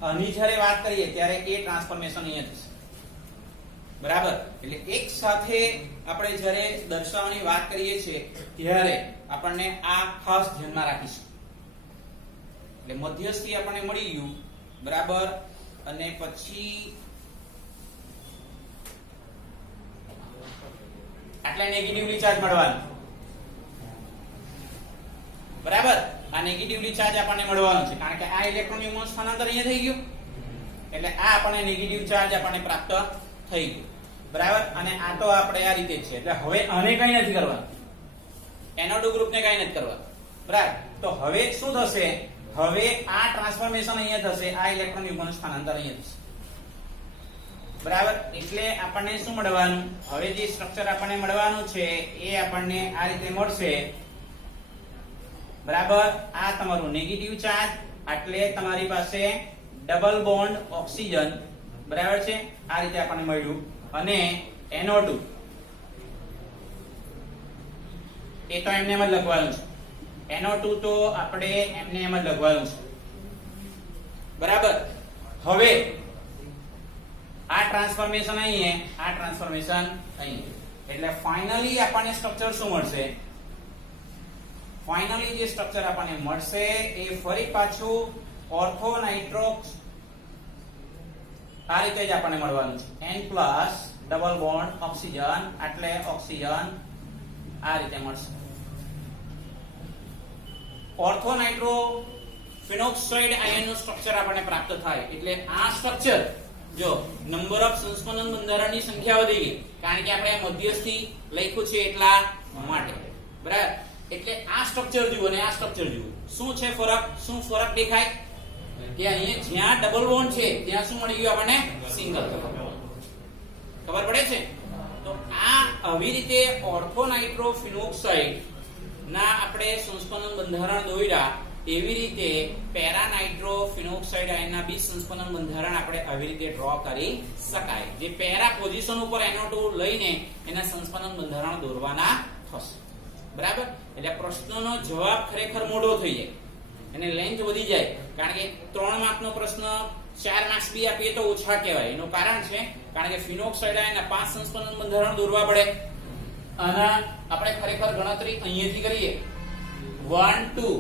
આની જ્યારે વાત કરીએ ત્યારે એ ટ્રાન્સફોર્મેશન અહીંયા થશે, બરાબર. એટલે એક સાથે આપણે જ્યારે દર્શાવવાની વાત કરીએ છીએ ત્યારે આપણને આ ખાસ ધ્યાનમાં રાખીશું. એટલે મધ્યસ્થી આપણને મળી ગયું, બરાબર, અને પછી આટલા નેગેટિવલી ચાર્જ મળવાનો, બરાબર. આ નેગેટિવલી ચાર્જ આપણને મળવાનો છે કારણ કે આ ઇલેક્ટ્રોન યુગ્મ સ્થાનાંતર અહીંયા થઈ ગયું, એટલે આ આપણને નેગેટિવ ચાર્જ આપણને પ્રાપ્ત થઈ ગયું, બરાબર. અને આ તો આપણે આ રીતે જ છે. એટલે હવે આને કઈ નથી કરવાનું, NO2 ગ્રુપને કઈ નથી કરવાનું, બરાબર. તો હવે શું થશે? હવે આ ટ્રાન્સફોર્મેશન અહીંયા થશે, આ ઇલેક્ટ્રોન યુગ્મનું સ્થાનાંતર અહીંયા થશે, બરાબર. એટલે આપણને શું મળવાનું? હવે જે સ્ટ્રક્ચર આપણને મળવાનું છે એ આપણને આ રીતે મળશે, બરાબર. આ તમારું નેગેટિવ ચાર્જ, એટલે તમારી પાસે ડબલ બોન્ડ ઓક્સિજન, બરાબર છે, આ રીતે આપણને મળ્યું. અને NO2 એ તો એમને એમ જ લખવાનું છે, NO2 તો આપણે એમને એમ જ લખવાનું છે, બરાબર. હવે આ ટ્રાન્સફોર્મેશન અહીં, આ ટ્રાન્સફોર્મેશન અહીં, એટલે ફાઇનલી આપણને સ્ટ્રક્ચર શું મળશે? ફાઇનલી જે સ્ટ્રક્ચર આપણને મળશે એ ફરી પાછું ઓર્થો નાઇટ્રોક્સ આ રીતે જ આપણને મળવાનું છે, N+ ડબલ બોન્ડ ઓક્સિજન, એટલે ઓક્સિજન આ રીતે મળશે. ઓર્થો નાઇટ્રો ફિનોક્સાઇડ આયનનું સ્ટ્રક્ચર આપણને પ્રાપ્ત થાય. એટલે આ સ્ટ્રક્ચર જો નંબર ઓફ સંસ્પંદન બંધારણની સંખ્યા વધી ગઈ કારણ કે આપણે મધ્યસ્થી લખ્યું છે એટલા માટે, બરાબર. એટલે આ સ્ટ્રક્ચર જુઓ અને આ સ્ટ્રક્ચર જુઓ, શું છે ફરક? શું ફરક દેખાય? કે અહીંયા જ્યાં ડબલ બોન્ડ છે ત્યાં શું મળી ગયું આપણને? સિંગલ. ખબર પડે છે? તો આ આવી રીતે ઓર્થો નાઇટ્રો ફિનોક્સાઇડ ના આપણે સંસ્પંદન બંધારણ દોર્યા એવી રીતે પેરા નાઇટ્રો ફિનોક્સાઇડ આયનના બી સંસ્પંદન બંધારણ આપણે આવી રીતે ડ્રો કરી શકાય. જે પેરા પોઝિશન ઉપર NO2 લઈને એના સંસ્પંદન બંધારણ દોરવાના થશે. બરાબર. એટલે પ્રશ્નનો જવાબ ખરેખર મોટો થઈ જાય, એને લેન્થ વધી જાય, કારણ કે 3 માર્કનો પ્રશ્ન 4 માર્ક્સ બી આપીએ તો ઓછા કહેવાય. એનું કારણ છે કારણ કે ફિનોક્સાઇડ આયનના 5 સંસ્પંદન બંધારણ દોરવા પડે અને આપણે ખરેખર ગણતરી અહીંયાથી કરીએ 1 2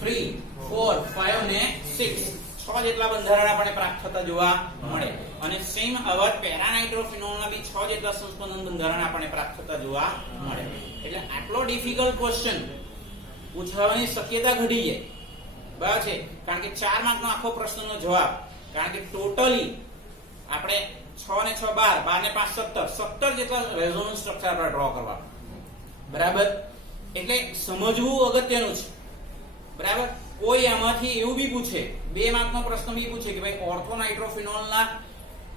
3 4 5 ને 6 6 જેટલા બંધારણ આપણે પ્રાપ્ત થતા જોવા મળે. અને સેમ આવા પેરાનાઇટ્રોફિનોલના બી 6 જેટલા સંસ્પંદન બંધારણ આપણે પ્રાપ્ત થતા જોવા મળે. એટલે આટલો ડિફિકલ્ટ ક્વેશ્ચન પૂછવાની શક્યતા ઘટી જાય. બરાબર છે. કારણ કે 4 માર્કનો આખો પ્રશ્નનો જવાબ, કારણ કે ટોટલી આપણે 6 ને 6 12 12 ને 5 17 જેટલા રેઝોનન્સ સ્ટ્રક્ચર આપણે ડ્રો કરવા. બરાબર. એટલે સમજવું અગત્યનું છે. બરાબર. કોઈ આમાંથી એવું બી પૂછે, 2 માર્કનો પ્રશ્ન બી પૂછે કે ભાઈ ઓર્થોનાઇટ્રોફિનોલના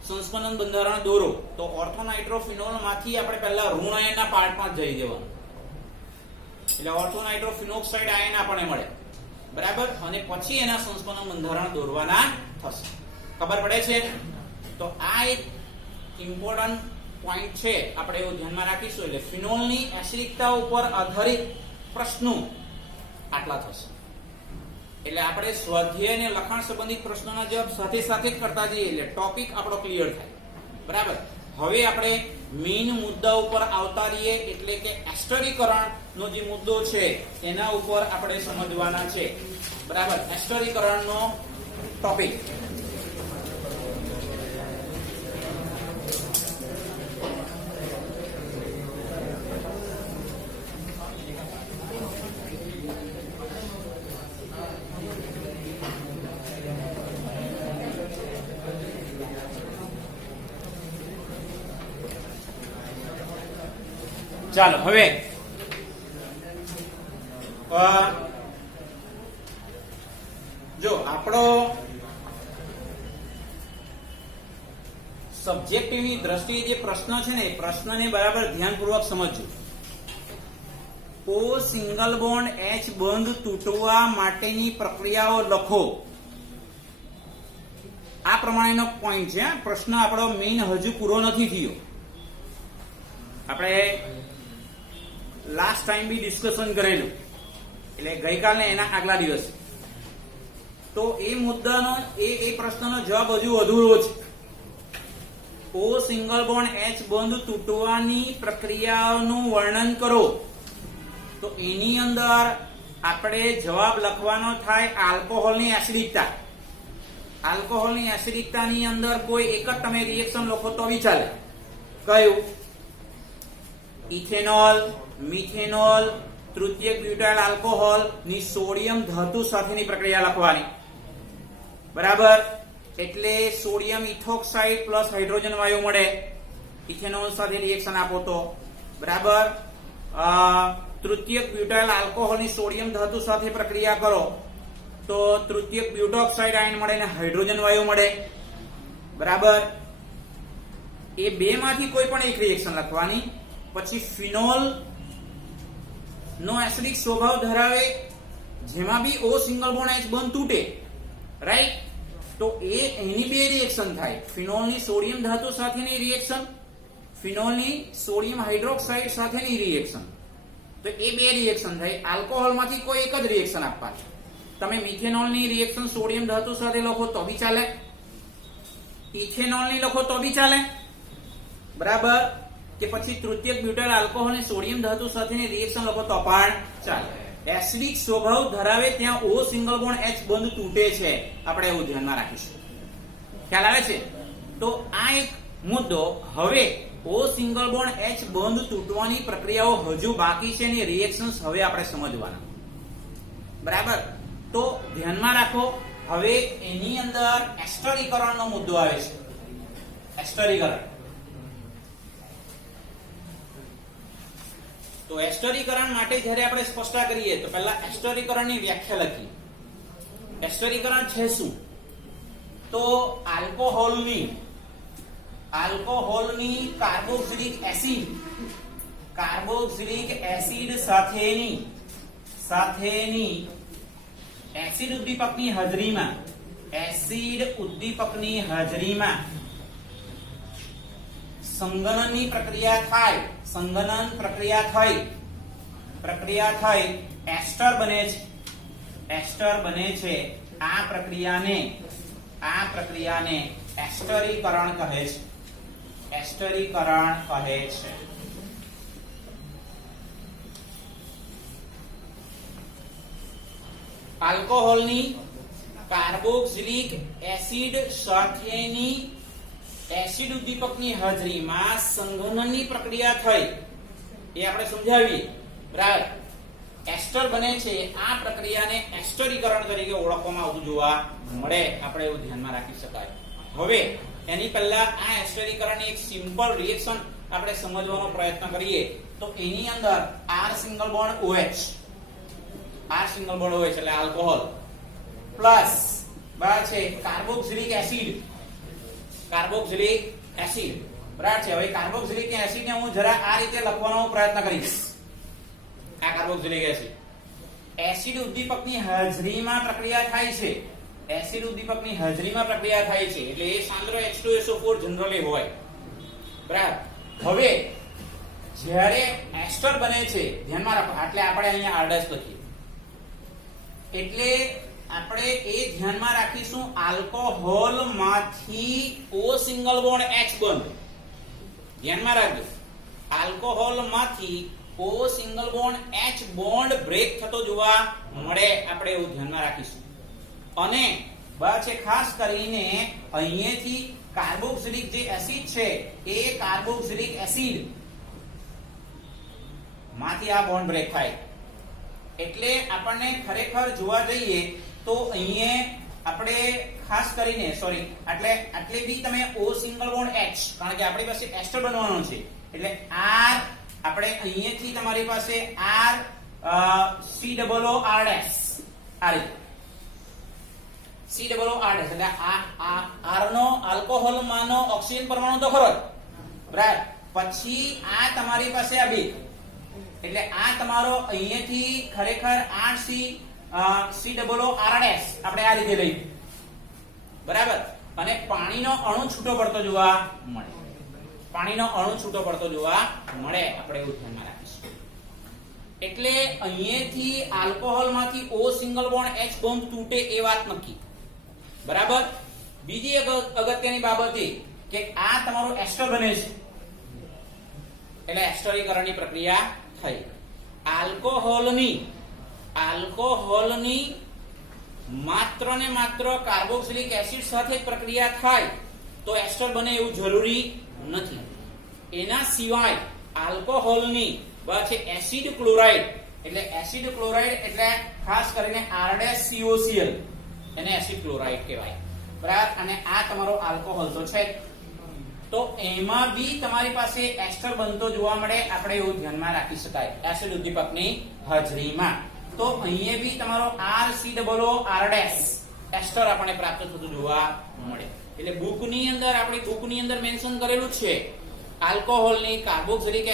સંસ્પંદન બંધારણ દોરો, તો ઓર્થોનાઇટ્રોફિનોલમાંથી આપણે પહેલા ઋણ આયનના પાર્ટમાં જઈ જવાનું. એટલે ઓર્થોનાઇટ્રોફિનોક્સાઇડ આયન આપણને મળે. બરાબર. અને પછી એના સંસ્પંદન બંધારણ દોરવાના થશે. ખબર પડે છે? તો આ એક ઇમ્પોર્ટન્ટ પોઈન્ટ છે, આપણે એવું ધ્યાનમાં રાખીશું. એટલે ફિનોલની એસિડિકતા ઉપર આધારિત પ્રશ્નો આટલા થશે. એટલે આપણે સ્વાધ્યાય અને લખાણ સંબંધિત પ્રશ્નોના જવાબ સાથે સાથે જ કરતા જઈએ એટલે ટોપિક આપણો ક્લિયર થાય. બરાબર. હવે આપણે મેઇન મુદ્દા ઉપર આવતા રહીએ, એટલે કે એસ્ટરીકરણનો જે મુદ્દો છે એના ઉપર આપણે સમજવાના છે. બરાબર. એસ્ટરીકરણનો ટોપિક. ચાલો હવે જો આપણો સબ્જેક્ટિવની દ્રષ્ટિએ જે પ્રશ્ન છે ને એ પ્રશ્નને બરાબર ધ્યાનપૂર્વક સમજજો. O સિંગલ બોન્ડ H બંધ તૂટવા માટેની પ્રક્રિયાઓ લખો. આ પ્રમાણેનો પોઈન્ટ છે. પ્રશ્ન આપણો મેઇન હજુ પૂરો નથી થયો. આપણે લાસ્ટ ટાઈમ બી ડિસ્કશન કરેલું, એટલે ગઈકાલે એના આગલા દિવસે. તો એ મુદ્દાનો એ પ્રશ્નનો જવાબ હજુ અધૂરો છે. O સિંગલ બોન્ડ H બંધ તૂટવાની પ્રક્રિયાનું વર્ણન કરો. તો એની અંદર આપણે જવાબ લખવાનો થાય આલ્કોહોલની એસિડિકતા. આલ્કોહોલની એસિડિકતાની અંદર કોઈ એક જ તમે રિએક્શન લખો તો બી ચાલે. કયું? ઇથેનોલ, મિથેનોલ, તૃતીયક બ્યુટાઇલ આલ્કોહોલ ની સોડિયમ ધાતુ સાથેની પ્રક્રિયા લખવાની. બરાબર. એટલે સોડિયમ ઇથોક્સાઇડ પ્લસ હાઇડ્રોજન વાયુ મળે. ઇથેનોલ સાથે રિએક્શન આપો તો. બરાબર. તૃતીયક બ્યુટાઇલ આલ્કોહોલની સોડિયમ ધાતુ સાથે પ્રક્રિયા કરો તો તૃતીયક બ્યુટોક્સાઇડ આયન મળે અને હાઇડ્રોજન વાયુ મળે. બરાબર. એ બે માંથી કોઈ પણ એક રિએક્શન લખવાની. પછી ફિનોલ નો એસિડિક સ્વભાવ ધરાવે, જેમાં બી O સિંગલ બોન્ડ H બંધ તૂટે. રાઈટ. તો એની બે રિએક્શન થાય. ફિનોલની સોડિયમ ધાતુ સાથેની રિએક્શન, ફિનોલની સોડિયમ હાઇડ્રોક્સાઇડ સાથેની રિએક્શન. તો એ બે રિએક્શન થાય. આલ્કોહોલમાંથી કોઈ એક જ રિએક્શન આપવાની. તમે મિથેનોલની રિએક્શન સોડિયમ ધાતુ સાથે લખો તો બી ચાલે, ઇથેનોલની લખો તો બી ચાલે. બરાબર. કે પછી તૃતીયક બ્યુટાઇલ આલ્કોહોલની સોડિયમ ધાતુ સાથેની રિએક્શન લખો તો પણ ચાલે. એસિડિક સ્વભાવ ધરાવે ત્યાં O સિંગલ બોન્ડ H બંધ તૂટે છે. આપણે એવું ધ્યાનમાં રાખીશું. ખ્યાલ આવે છે? તો આ એક મુદ્દો. હવે O સિંગલ બોન્ડ H બંધ તૂટવાની પ્રક્રિયાઓ હજુ બાકી છે અને રિએક્શન્સ હવે આપણે સમજવાના. બરાબર. તો ધ્યાનમાં રાખો. હવે એની અંદર એસ્ટરીકરણનો મુદ્દો આવે છે. એસ્ટરીકરણ. તો એસ્ટરીકરણ માટે જ્યારે આપણે સ્પષ્ટતા કરીએ તો પહેલા એસ્ટરીકરણની વ્યાખ્યા લખી. એસ્ટરીકરણ છે શું? તો આલ્કોહોલની કાર્બોક્સિલિક એસિડ સાથેની સાથેની એસિડ ઉદ્દીપકની હાજરીમાં સંગનનની પ્રક્રિયા થઈ એસ્ટર બને છે આ પ્રક્રિયાને એસ્ટરીકરણ કહે છે આલ્કોહોલની કાર્બોક્સિલિક એસિડ સાથેની એસિડ ઉદ્દીપકની હાજરીમાં સંઘનનની પ્રક્રિયા થઈ એ આપણે સમજાવીએ બરાબર એસ્ટર બને છે આ પ્રક્રિયાને એસ્ટરીકરણ તરીકે ઓળખવામાં આવતું જોવા મળે આપણે એવું ધ્યાનમાં રાખી શકાય હવે એની પહેલા આ એસ્ટરીકરણની એક સિમ્પલ રિએક્શન આપણે સમજવાનો પ્રયત્ન કરીએ તો એની અંદર R સિંગલ બોન્ડ OH એટલે આલ્કોહોલ પ્લસ છે કાર્બોક્સિલિક એસિડ બરાબર છે હવે કાર્બોક્સિલિક એસિડ ને હું જરા આ રીતે લખવાનો પ્રયત્ન કરીશ આ કાર્બોક્સિલિક એસિડ ઉદ્દીપકની હાજરીમાં પ્રક્રિયા થાય છે એટલે એ સાંદ્ર H2SO4 જનરલી હોય બરાબર હવે જ્યારે એસ્ટર બને છે ધ્યાનમાં રાખો એટલે આપણે અહીંયા R' લખીએ એટલે આપણે એ ધ્યાનમાં રાખીશું આલ્કોહોલ માંથી O સિંગલ બોન્ડ H બંધ ધ્યાનમાં રાખજો આલ્કોહોલ માંથી O single bond H bond break થતો જોવા મળે આપણે એવું ધ્યાનમાં રાખીશું અને છે ખાસ કરીને અહીંયાથી કાર્બોક્સિલિક જે એસિડ છે એ કાર્બોક્સિલિક એસિડ માંથી આ બોન્ડ બ્રેક થાય એટલે આપણને ખરેખર જોવા જઈએ તો અહીંયા આપણે ખાસ કરીને એટલે બી તમે O સિંગલ બોન્ડ H કારણ કે આપણી પાસે એસ્ટર બનવાનો છે એટલે R આપણે અહીંયાથી તમારી પાસે R COO R' આ રીતે COO R' એટલે આ R નો આલ્કોહોલ માનો ઓક્સિજન પરમાણુ તો ખરો બરાબર પછી આ તમારી પાસે આ બે એટલે આ તમારો અહીંયાથી ખરેખર COO R' આપણે આ રીતે લઈએ બરાબર અને પાણીનો અણુ છૂટો પડતો જોવા મળે આપણે એવું ધ્યાનમાં રાખીશું એટલે અહીંયાથી આલ્કોહોલ માંથી O single bond H bond તૂટે એ વાત નક્કી બરાબર બીજી એક અગત્યની બાબત એ કે આ તમારો એસ્ટર બને છે એટલે એસ્ટરીકરણની પ્રક્રિયા થઈ આલ્કોહોલની માત્ર ને માત્ર કાર્બોક્સિલિક એસિડ સાથે પ્રક્રિયા થાય તો એસ્ટર બને એવું જરૂરી નથી એના સિવાય આલ્કોહોલની છે એસિડ ક્લોરાઇડ એટલે ખાસ કરીને R'COCl એને એસિડ ક્લોરાઇડ કહેવાય બરાબર અને આ તમારો આલ્કોહોલ તો છે તો એમાં બી તમારી પાસે એસ્ટર બનતો જોવા મળે આપણે એવું ધ્યાનમાં રાખી શકાય એસિડ ઉદ્દીપકની હાજરીમાં તો અહીંયા બી તમારો RCOO R' એસ્ટર આપણને પ્રાપ્ત થતું જોવા મળે એટલે બુકની અંદર મેન્શન કરેલું છે આલ્કોહોલની carboxylic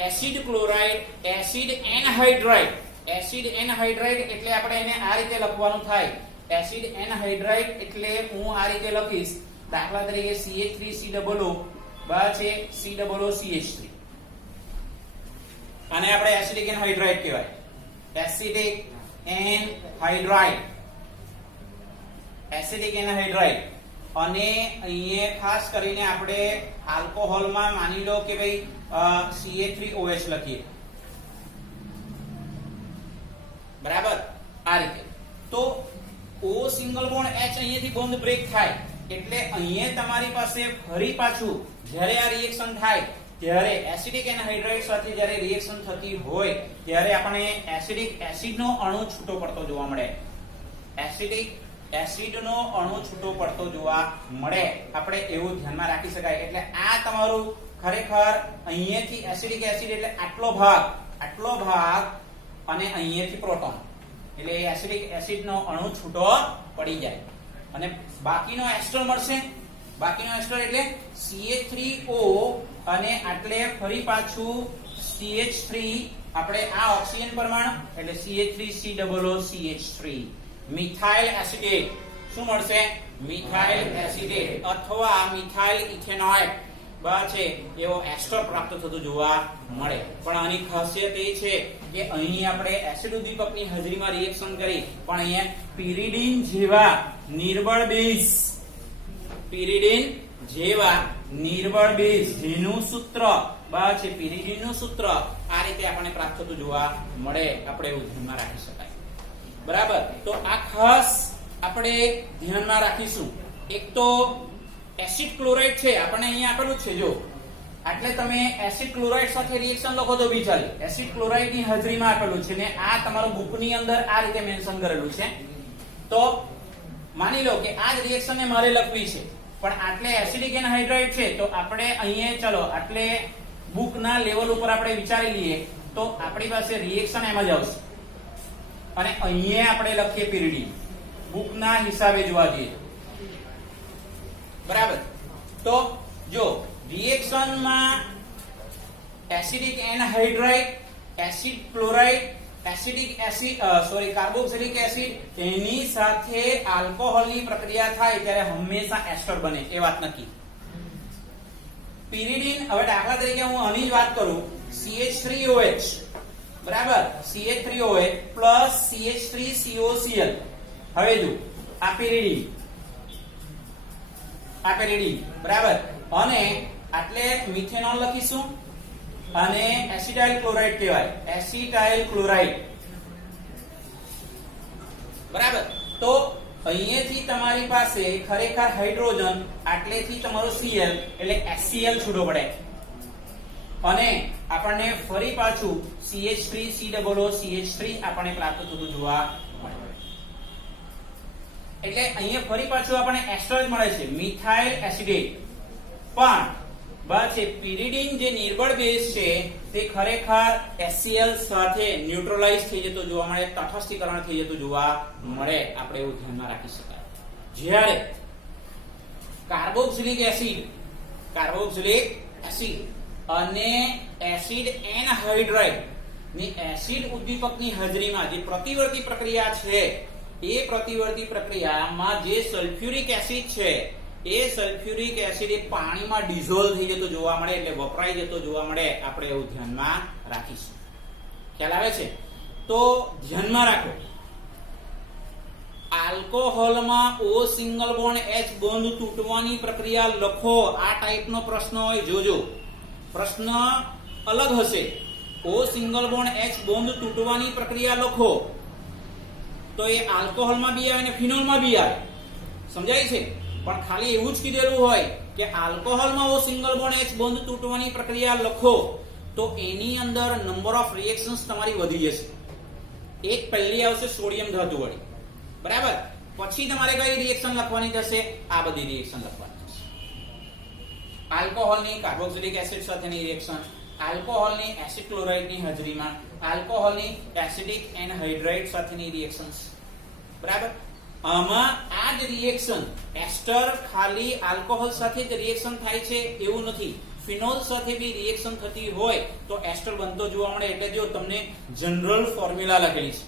acid chloride acid anhydride એટલે આપણે એને આ રીતે લખવાનું થાય એસિડ એનહાઇડ્રાઇડ એટલે હું આ રીતે લખીશ દાખલા તરીકે CH3COO છે COOCH3 આને આપણે એસિડિક એનહાઇડ્રાઇડ કહેવાય એસિડિક એનહાઇડ્રાઇડ અને અહીંયા ખાસ કરીને આપણે આલ્કોહોલમાં માની લો કે ભાઈ CH3OH લખીએ બરાબર આ રીતે તો O સિંગલ બોન્ડ H અહીંયાથી બોન્ડ બ્રેક થાય એટલે અહીંયા તમારી પાસે ફરી પાછું જ્યારે આ રિએક્શન થાય ત્યારે એસિડિક એનહાઇડ્રાઇડ સાથે જ્યારે રિએક્શન થતી હોય ત્યારે આપણે એસિડિક એસિડનો અણુ છૂટો પડતો જોવા મળે એસિડનો અણુ છૂટો પડતો જોવા મળે આપણે એવું ધ્યાનમાં રાખી શકાય એટલે આ તમારું ખરેખર અહીંયાથી એસિડિક એસિડ એટલે આટલો ભાગ અને અહીંયાથી પ્રોટોન એટલે એસિડિક એસિડનો અણુ છૂટો પડી જાય અને બાકીનો એસ્ટર મળશે એટલે CH3O અને એટલે ફરી પાછું CH3 આપણે આ ઓક્સિજન પરમાણુ એટલે CH3COO મિથાઇલ એસિટેટ શું મળશે મિથાઇલ એસિટેટ અથવા મિથાઇલ ઇથેનોઇક છે એવો એસ્ટર પ્રાપ્ત થતું જોવા મળે પણ આની ખાસિયત એ છે કે અહીં આપણે એસિડ ઉદ્દીપકની હાજરીમાં રિએક્શન કરી પણ અહીંયા પિરિડીન જેવા નિર્બળ બેઝ જેનું સૂત્ર છે પિરિડીનનું સૂત્ર આ રીતે આપણને પ્રાપ્ત થતું જોવા મળે આપણે એવું ધ્યાનમાં રાખી શકાય બરાબર તો આ ખાસ આપણે ધ્યાનમાં રાખીશું એક તો એસિડ ક્લોરાઇડ છે આપણને અહીંયા આપેલું છે જો એટલે તમે એસિડ ક્લોરાઇડ સાથે રિએક્શન લખો તો બી ચાલે એસિડ ક્લોરાઇડ ની હાજરીમાં આપેલું છે ને આ તમારું બુકની અંદર આ રીતે મેન્શન કરેલું છે તો માની લો કે આ જ રિએક્શન ને મારે લખવી છે પણ આટલે એસિડિક એનહાઇડ્રાઇડ છે તો આપણે અહીંયા ચલો આટલે બુકના લેવલ ઉપર આપણે વિચારી લઈએ તો આપણી પાસે રિએક્શન એમ જ આવશે અને અહીંયા આપણે લખીએ પિરિડીન બુકના હિસાબે જોવા જઈએ બરાબર તો જો રિએક્શનમાં acidic anhydride acid chloride acidic acid carboxylic acid એની સાથે આલ્કોહોલની પ્રક્રિયા થાય ત્યારે હંમેશા એસ્ટર બને એ વાત નક્કી પિરિડીન હવે દાખલા તરીકે હું આની જ વાત કરું CH3OH બરાબર CH3OH પ્લસ CH3COCl હવે જો આ પિરિડીન બરાબર અને આટલે મિથેનોલ લખીશું અને એસિટાઇલ ક્લોરાઇડ કહેવાય એસિટાઇલ ક્લોરાઇડ બરાબર તો અહીંયાથી તમારી પાસે ખરેખર હાઇડ્રોજન આટલેથી તમારો Cl એટલે HCl છૂટો પડે અને આપણને ફરી પાછું CH3COOCH3 આપણને પ્રાપ્ત થતું જોવા મળે એટલે અહીંયા ફરી પાછું આપણને એસ્ટર જ મળે છે મિથાઇલ એસિડેટ પણ છે પિરિડીન જે નિર્બળ બેઝ છે તે ખરેખર HCl સાથે ન્યુટ્રલાઇઝ થઈ જતો જોવા મળે તટસ્થીકરણ થઈ જતું જોવા મળે આપણે એવું ધ્યાનમાં રાખી શકાય જ્યારે કાર્બોક્સિલિક એસિડ અને એસિડ એનહાઇડ્રાઇડ ની એસિડ ઉદ્દીપકની હાજરીમાં જે પ્રતિવર્તી પ્રક્રિયા છે એ પ્રતિવર્તી પ્રક્રિયામાં જે સલ્ફ્યુરિક એસિડ છે એ સલ્ફ્યુરિક એસિડ પાણીમાં ડિઝોલ્વ થઈ જતો જોવા મળે એટલે વપરાઈ જતો જોવા મળે આપણે એવું ધ્યાનમાં રાખીશું ખ્યાલ આવે છે તો ધ્યાનમાં રાખો આલ્કોહોલમાં O single bond H bond તૂટવાની પ્રક્રિયા લખો આ ટાઈપનો પ્રશ્ન હોય જોજો પ્રશ્ન અલગ હશે O single bond H bond તૂટવાની પ્રક્રિયા લખો તો એ આલ્કોહોલમાં બી આવે અને ફિનોલમાં બી આવે સમજાય છે પણ ખાલી એવું જ કીધેલું હોય કે આલ્કોહોલમાં O single bond H bond તૂટવાની પ્રક્રિયા લખો તો એની અંદર નંબર ઓફ રિએક્શન્સ તમારી વધી જશે એક પહેલી આવશે સોડિયમ ધાતુ વાળી બરાબર પછી તમારે કઈ રિએક્શન લખવાની થશે આ બધી રિએક્શન લખવાની થશે આલ્કોહોલની કાર્બોક્સિલિક એસિડ સાથેની રિએક્શન આલ્કોહોલની એસિડ ક્લોરાઇડની હાજરીમાં આલ્કોહોલની એસિડિક એનહાઇડ્રાઇડ સાથેની રિએક્શન્સ બરાબર આમાં આ જ રિએક્શન એસ્ટર ખાલી આલ્કોહોલ સાથે જ રિએક્શન થાય છે એવું નથી ફિનોલ સાથે બી રિએક્શન થતી હોય તો એસ્ટર બનતો જોવા મળે એટલે જો તમને જનરલ ફોર્મ્યુલા લખેલી છે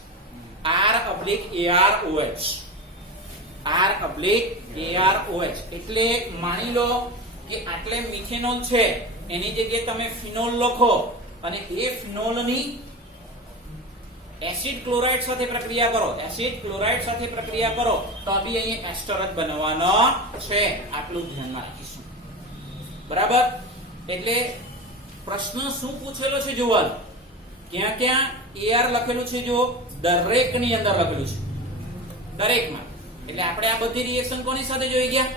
R/AROH એટલે માની લો કે આટલે મિથેનોલ છે એની જગ્યાએ તમે ફિનોલ લખો અને એ ફિનોલની એસિડ ક્લોરાઇડ સાથે પ્રક્રિયા કરો તો બી અહીં એસ્ટર જ બનવાનો છે આટલું ધ્યાનમાં રાખીશું બરાબર એટલે પ્રશ્ન શું પૂછેલો છે જોવાનું ક્યાં ક્યાં AR લખેલું છે જો દરેકની અંદર લખેલું છે દરેકમાં એટલે આપણે આ બધી રિએક્શન કોની સાથે જોઈ ગયા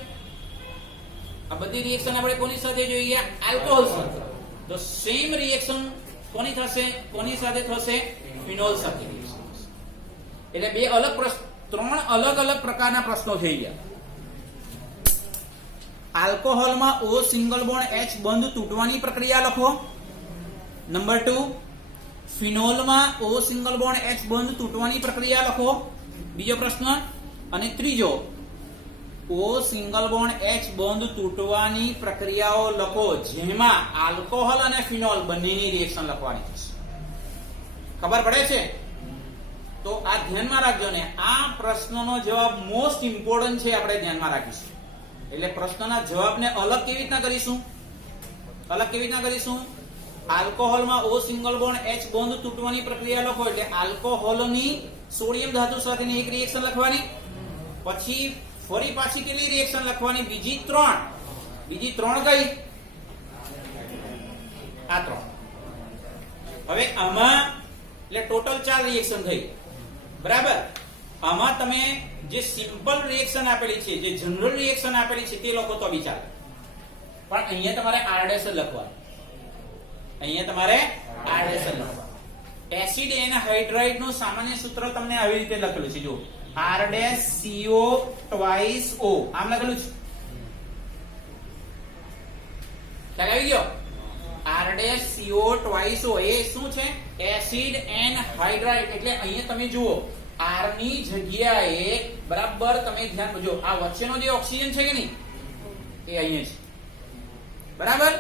આલ્કોહોલ સાથે તો સેમ રિએક્શન કોની સાથે થશે ફિનોલ સાથે એટલે ત્રણ અલગ અલગ પ્રકારના પ્રશ્નો થઈ ગયા આલ્કોહોલમાં O સિંગલ બોન્ડ H બંધ તૂટવાની પ્રક્રિયા લખો number 2 ફિનોલમાં O single bond H બંધ તૂટવાની પ્રક્રિયા લખો બીજો પ્રશ્ન અને ત્રીજો O single bond H bond તૂટવાની પ્રક્રિયાઓ લખો જેમાં આલ્કોહોલ અને ફિનોલ બંનેની રિએક્શન લખવાની છે. ખબર પડે છે? તો આ ધ્યાનમાં રાખજો ને. આ પ્રશ્નનો જવાબ મોસ્ટ ઇમ્પોર્ટન્ટ છે, આપણે ધ્યાનમાં રાખીશું. એટલે પ્રશ્નના જવાબને અલગ કેવી રીતના કરીશું? આલ્કોહોલમાં O single bond H bond તૂટવાની પ્રક્રિયા લખો એટલે આલ્કોહોલની સોડિયમ ધાતુ સાથેની એક રિએક્શન લખવાની, પછી ફરી પાછી કેટલી રિએક્શન લખવાની? બીજી ત્રણ કઈ? આ ત્રણ. હવે આમાં એટલે ટોટલ 4 રિએક્શન થઈ, બરાબર. આમાં તમે જે સિમ્પલ રિએક્શન આપેલી છે, જે જનરલ રિએક્શન આપેલી છે તે લખો તો બી ચાલે, પણ અહીંયા તમારે આરડેસ લખવાનું. એસિડ એનહાઇડ્રાઇડ નું સામાન્ય સૂત્ર તમને આવી રીતે લખેલું છે, જો R-CO twice O આમ લખેલું છે. ખ્યાલ આવી ગયો? R-CO twice O એ શું છે? Acid anhydride. એટલે અહીંયા તમે જુઓ R ની જગ્યાએ બરાબર તમે ધ્યાન આપજો, આ વચ્ચેનો જે ઓક્સિજન છે કે નહીં એ અહીંયા છે, બરાબર.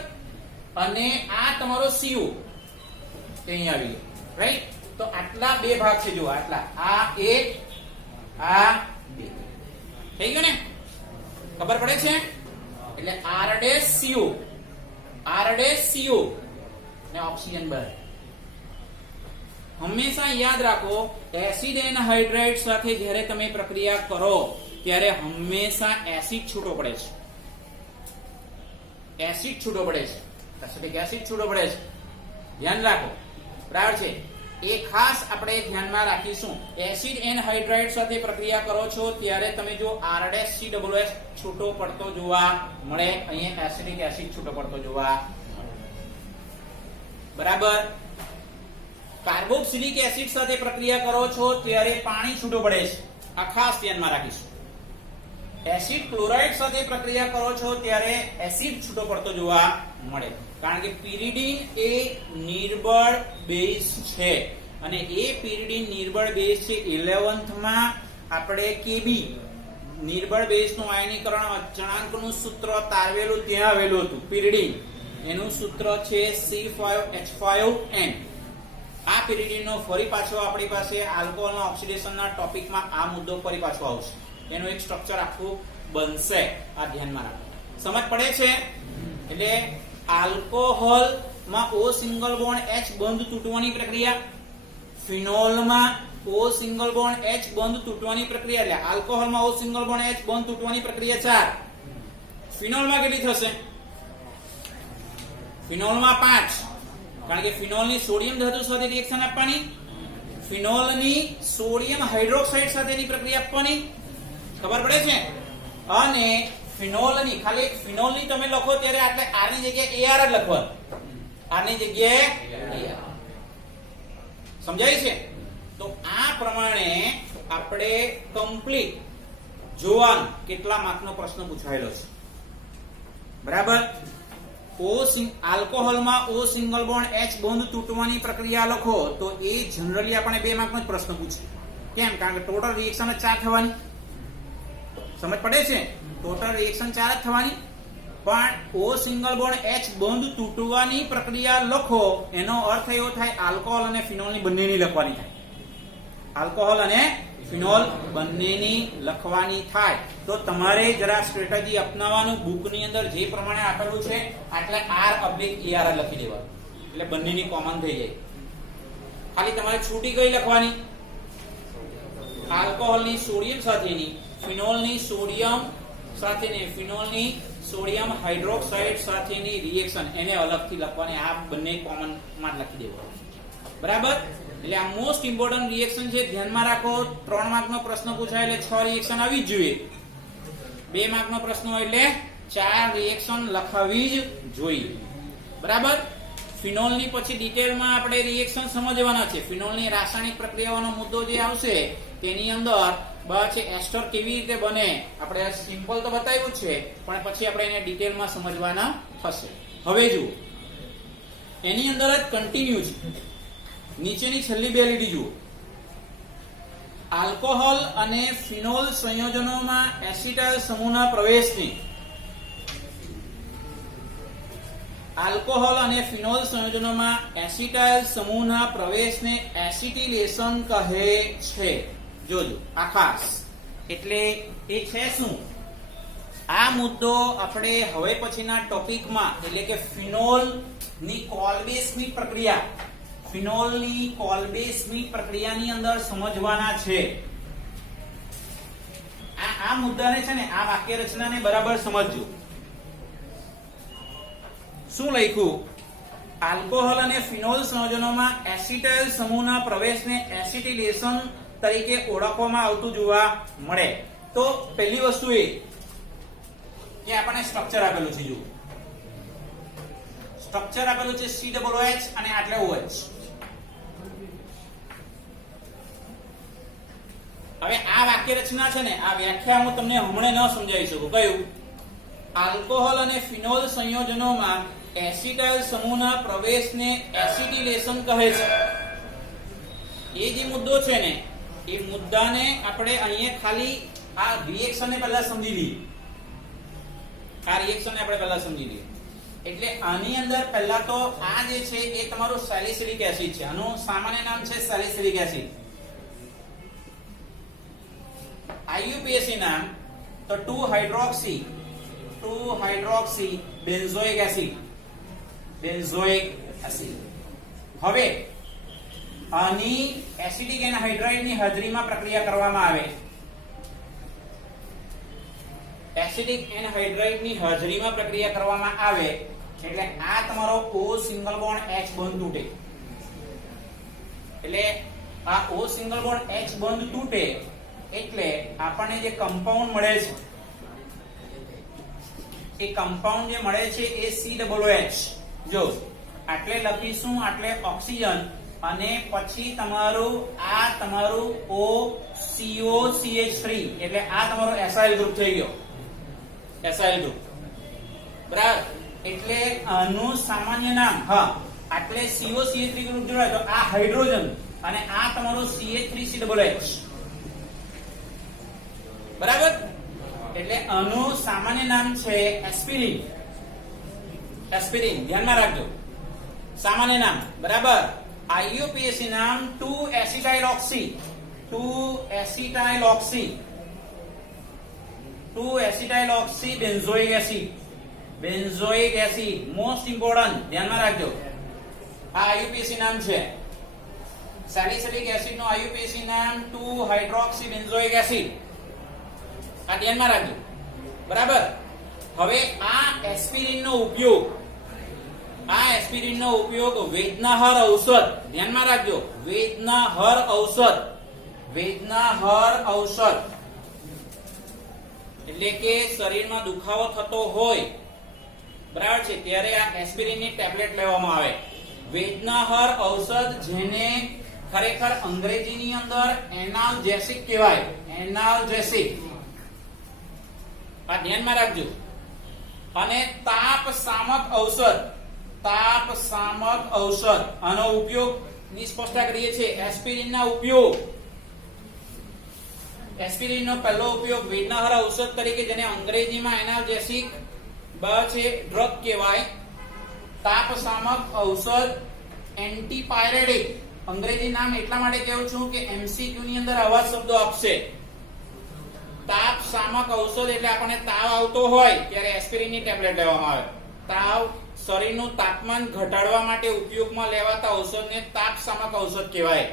અને આ તમારો CO તે અહીંયા આવી ગયો, રાઈટ. તો આટલા બે ભાગ છે, જો આટલા, આ એક, આ બે. થઈ ગયું ને? ખબર પડે છે? એટલે R-CO ને ઓક્સિજન બહાર. હંમેશા યાદ રાખો, એસિડ એનહાઇડ્રાઇડ સાથે જ્યારે તમે પ્રક્રિયા કરો ત્યારે હંમેશા એસિડ છૂટો પડે છે. એસિડ છૂટો પડે છે. ધ્યાન રાખો, બરાબર છે? એ ખાસ આપણે ધ્યાનમાં રાખીશું. એસિડ એનહાઇડ્રાઇડ સાથે પ્રક્રિયા કરો છો ત્યારે તમે જો R-COOH છૂટો પડતો જોવા મળે, અહીંયા એસિડિક એસિડ છૂટો પડતો જોવા મળે, બરાબર. કાર્બોક્સિલિક એસિડ સાથે પ્રક્રિયા કરો છો ત્યારે પાણી છૂટો પડે છે, આ ખાસ ધ્યાનમાં રાખીશું. એસિડ ક્લોરાઇડ સાથે પ્રક્રિયા કરો છો ત્યારે એસિડ છૂટો પડતો જોવા મળે, કારણ કે પિરિડીન એ નિર્બળ બેઝ છે અને એ પિરિડીન નિર્બળ બેઝ છે. 11th માં આપણે Kb નિર્બળ બેઝનું આયનીકરણ અચળાંકનું સૂત્ર તારવેલું ત્યાં આવેલું હતું. પિરિડીન એનું સૂત્ર છે C5H5N. આ પિરિડીનનો ફરી પાછો આપણી પાસે આલ્કોહોલના ઓક્સિડેશનના ટોપિકમાં આ મુદ્દો ફરી પાછો આવશે, એનું એક સ્ટ્રક્ચર આખું બનશે. આ ધ્યાનમાં રાખો. સમજ પડે છે? એટલે આલ્કોહોલમાં O સિંગલ બોન્ડ H બંધ તૂટવાની પ્રક્રિયા, ફિનોલમાં O સિંગલ બોન્ડ H બંધ તૂટવાની પ્રક્રિયા, એટલે આલ્કોહોલમાં O સિંગલ બોન્ડ H બંધ તૂટવાની પ્રક્રિયા 4. ફિનોલમાં કેટલી થશે? ફિનોલમાં 5, કારણ કે ફિનોલની સોડિયમ ધાતુ સાથે રિએક્શન આપવાની, ફિનોલની સોડિયમ હાઇડ્રોક્સાઇડ સાથેની પ્રક્રિયા આપવાની. ખબર પડે છે? અને ફિનોલની ખાલી ફિનોલની તમે લખો ત્યારે આટલે R ની જગ્યાએ AR જ લખવાનું. R ની જગ્યાએ AR. સમજાય છે? તો આ પ્રમાણે આપણે કમ્પ્લીટ જોવાનું કેટલા માર્કનો પ્રશ્ન પૂછાયેલો છે, બરાબર. આલ્કોહોલમાં O સિંગલ બોન્ડ H બંધ તૂટવાની પ્રક્રિયા લખો તો એ જનરલી આપણે 2 માર્કનો જ પ્રશ્ન પૂછે. કેમ? કારણ કે ટોટલ રિએક્શન 4 થવાની. સમજ પડે છે? ટોટલ રિએક્શન 4 જ થવાની, પણ O સિંગલ બોન્ડ H બંધ તૂટવાની પ્રક્રિયા લખો એનો અર્થ એવો થાય આલ્કોહોલ અને ફિનોલની બંનેની લખવાની થાય. આલ્કોહોલ અને ફિનોલ બંનેની લખવાની થાય. તો તમારે જરા સ્ટ્રેટેજી અપનાવવાનું, બુકની અંદર જે પ્રમાણે આપેલું છે એટલે R/AR લખી દેવાનું, એટલે બંનેની કોમન થઈ જાય. ખાલી તમારે છૂટી કઈ લખવાની? આલ્કોહોલની સોડિયમ સાથેની, ફિનોલની સોડિયમ સાથેની, ફિનોલની સોડિયમ હાઇડ્રોક્સાઇડ સાથેની રિએક્શન એને અલગથી લખવાની. આ બંને કોમન માં લખી દેવાનું, બરાબર. એટલે આ મોસ્ટ ઇમ્પોર્ટન્ટ રિએક્શન છે, ધ્યાનમાં રાખો. 3 માર્કનો પ્રશ્ન પૂછાય એટલે 6 રિએક્શન આવી જ જોઈએ. 2 માર્કનો પ્રશ્ન હોય એટલે 4 રિએક્શન લખાવી જ જોઈએ, બરાબર. ફિનોલની પછી ડિટેલમાં આપણે રિએક્શન સમજવાના છે. ફિનોલની રાસાયણિક પ્રક્રિયાઓનો મુદ્દો જે આવશે તેની અંદર છે એસ્ટર કેવી રીતે બને, આપણે સિમ્પલ તો બતાવ્યું છે, પણ પછી આપણે એને ડિટેલમાં સમજવાના થશે. હવે જુઓ, એની અંદર જ કન્ટિન્યુ છે. નીચેની છેલ્લી 2 લીટી જુઓ. આલ્કોહોલ અને ફિનોલ સંયોજનોમાં એસિટાઇલ સમૂહના પ્રવેશને આલ્કોહોલ અને ફિનોલ સંયોજનોમાં એસિટાઇલ સમૂહના પ્રવેશને એસિટિલેશન કહે છે. જોજો આ ખાસ, એટલે એ છે શું? આ મુદ્દો આપણે હવે પછીના ટોપિકમાં એટલે કે ફિનોલ ની કોલ્બે-સ્મિથ પ્રક્રિયા, ફિનોલની કોલ્બે-સ્મિથ પ્રક્રિયાની અંદર સમજવાના છે. આ મુદ્દાને છે ને, આ વાક્ય રચનાને બરાબર સમજજો. શું લખ્યું? આલ્કોહોલ અને ફિનોલ સંયોજનોમાં એસિટાઇલ સમૂહના પ્રવેશને એસિટિલેશન તરીકે ઓળખવામાં આવતું જોવા મળે. તો પહેલી વસ્તુ એ કે આપણને સ્ટ્રક્ચર આપેલું છે. જુઓ, સ્ટ્રક્ચર આપેલું છે COOH અને આટલે OH. હવે આ વાક્ય રચના છે ને, આ વ્યાખ્યા હું તમને હમણાં ન સમજાવી શકું. કયું? આલ્કોહોલ અને ફિનોલ સંયોજનોમાં એસિટાઇલ સમૂહના પ્રવેશને એસિટિલેશન કહે છે. એ જે મુદ્દો છે ને, એ મુદ્દાને આપણે અહીંયા ખાલી આ રિએક્શનને પહેલા સમજી લઈએ. આ રિએક્શનને આપણે પહેલા સમજી લઈએ. એટલે આની અંદર પહેલા તો આ જે છે એ તમારું સેલિસિલિક એસિડ છે. આનું સામાન્ય નામ છે સેલિસિલિક એસિડ. IUPAC નામ તો 2-હાઇડ્રોક્સી બેન્ઝોઇક એસિડ. હવે આની એસિડિક એનહાઇડ્રાઇડ ની હાજરીમાં પ્રક્રિયા કરવામાં આવે. એસિડિક એનહાઇડ્રાઇડ ની હાજરીમાં પ્રક્રિયા કરવામાં આવે એટલે આ તમારો O સિંગલ બોન્ડ H બંધ તૂટે. એટલે આ O સિંગલ બોન્ડ H બંધ તૂટે એટલે આપણને જે કમ્પાઉન્ડ મળે છે, એ કમ્પાઉન્ડ જે મળે છે એ COOH. જો આટલે લખીશું, આટલે ઓક્સિજન અને પછી તમારું OCOCH3 એટલે આ તમારો એસાઇલ ગ્રુપ થઈ ગયો. એસાઇલ ગ્રુપ બરાબર. એટલે આનું સામાન્ય નામ, હા, આટલે COCH3 ગ્રુપ જોડાય તો આ હાઇડ્રોજન અને આ તમારું CH3COOH. બરાબર. એટલે આનું સામાન્ય નામ છે એસ્પિરિન. એસ્પિરિન ધ્યાનમાં રાખજો, સામાન્ય નામ. બરાબર. IUPAC નામ 2-એસિટાઇલોક્સી બેન્ઝોઇક એસિડ. મોસ્ટ ઇમ્પોર્ટન્ટ, ધ્યાનમાં રાખજો. આ IUPAC નામ છે. સેલિસિલિક એસિડ નો IUPAC નામ 2-હાઇડ્રોક્સી બેન્ઝોઇક એસિડ. આ ધ્યાનમાં રાખજો. બરાબર. હવે આ એસ્પિરિન નો ઉપયોગ વેદનાહર ઔષધ, ધ્યાનમાં રાખજો, વેદનાહર ઔષધ એટલે કે શરીરમાં દુખાવો થતો હોય, બરાબર છે, ત્યારે આ એસ્પિરિન ની ટેબ્લેટ લેવામાં આવે. વેદનાહર ઔષધ, જેને ખરેખર અંગ્રેજીની અંદર એનાલ્જેસિક કહેવાય. એનાલ્જેસિક. આ ધ્યાનમાં રાખજો. અને તાપ શામક ઔષધ, આનો ઉપયોગ ની સ્પષ્ટતા કરીએ છીએ. એસ્પિરિનના ઉપયોગ, એસ્પિરિનનો પહેલો ઉપયોગ વેદનાહર ઔષધ તરીકે, જેને અંગ્રેજીમાં એનાલ્જેસિક છે ડ્રગ કહેવાય. તાપ શામક ઔષધ, એન્ટીપાયરેટિક. અંગ્રેજી નામ એટલા માટે કહું છું કે MCQ ની અંદર આવા શબ્દો આપશે. તાપ શામક ઔષધ એટલે આપણને તાવ આવતો હોય ત્યારે એસ્પિરિનની ટેબ્લેટ લેવામાં આવે. તાવ, શરીરનું તાપમાન ઘટાડવા માટે ઉપયોગમાં લેવાતા ઔષધને તાપ શામક ઔષધ કહેવાય.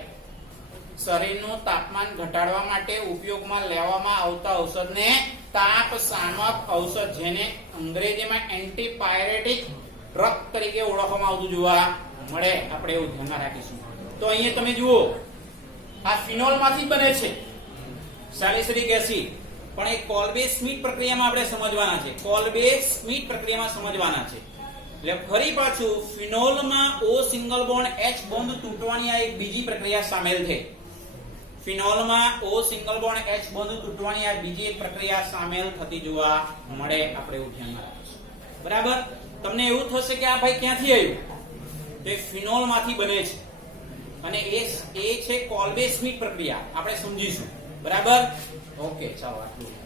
શરીરનું તાપમાન ઘટાડવા માટે ઉપયોગમાં લેવામાં આવતા ઔષધને તાપ શામક ઔષધ, જેને અંગ્રેજીમાં એન્ટીપાયરેટિક ડ્રગ તરીકે ઓળખવામાં આવતું જોવા મળે. આપણે એવું ધ્યાનમાં રાખીશું. તો અહીંયા તમે જુઓ, આ ફિનોલ માંથી બને છે સેલિસિલિક એસિડ, પણ એ કોલ્બે-સ્મિથ પ્રક્રિયામાં આપણે સમજવાના છે. કોલ્બે-સ્મિથ પ્રક્રિયામાં સમજવાના છે. એટલે ફરી પાછું ફિનોલમાં O single bond H bond તૂટવાની આ એક બીજી પ્રક્રિયા સામેલ છે. ફિનોલમાં O single bond H bond તૂટવાની આ બીજી એક પ્રક્રિયા સામેલ થતી જોવા મળે. આપણે એવું ધ્યાનમાં રાખીશું. બરાબર. તમને એવું થશે કે આ ભાઈ ક્યાંથી આવ્યું? તે ફિનોલ માંથી બને છે. અને એ છે કોલ્બે સ્મિથ પ્રક્રિયા. આપણે સમજીશું. બરાબર? ઓકે, ચાલો આટલું.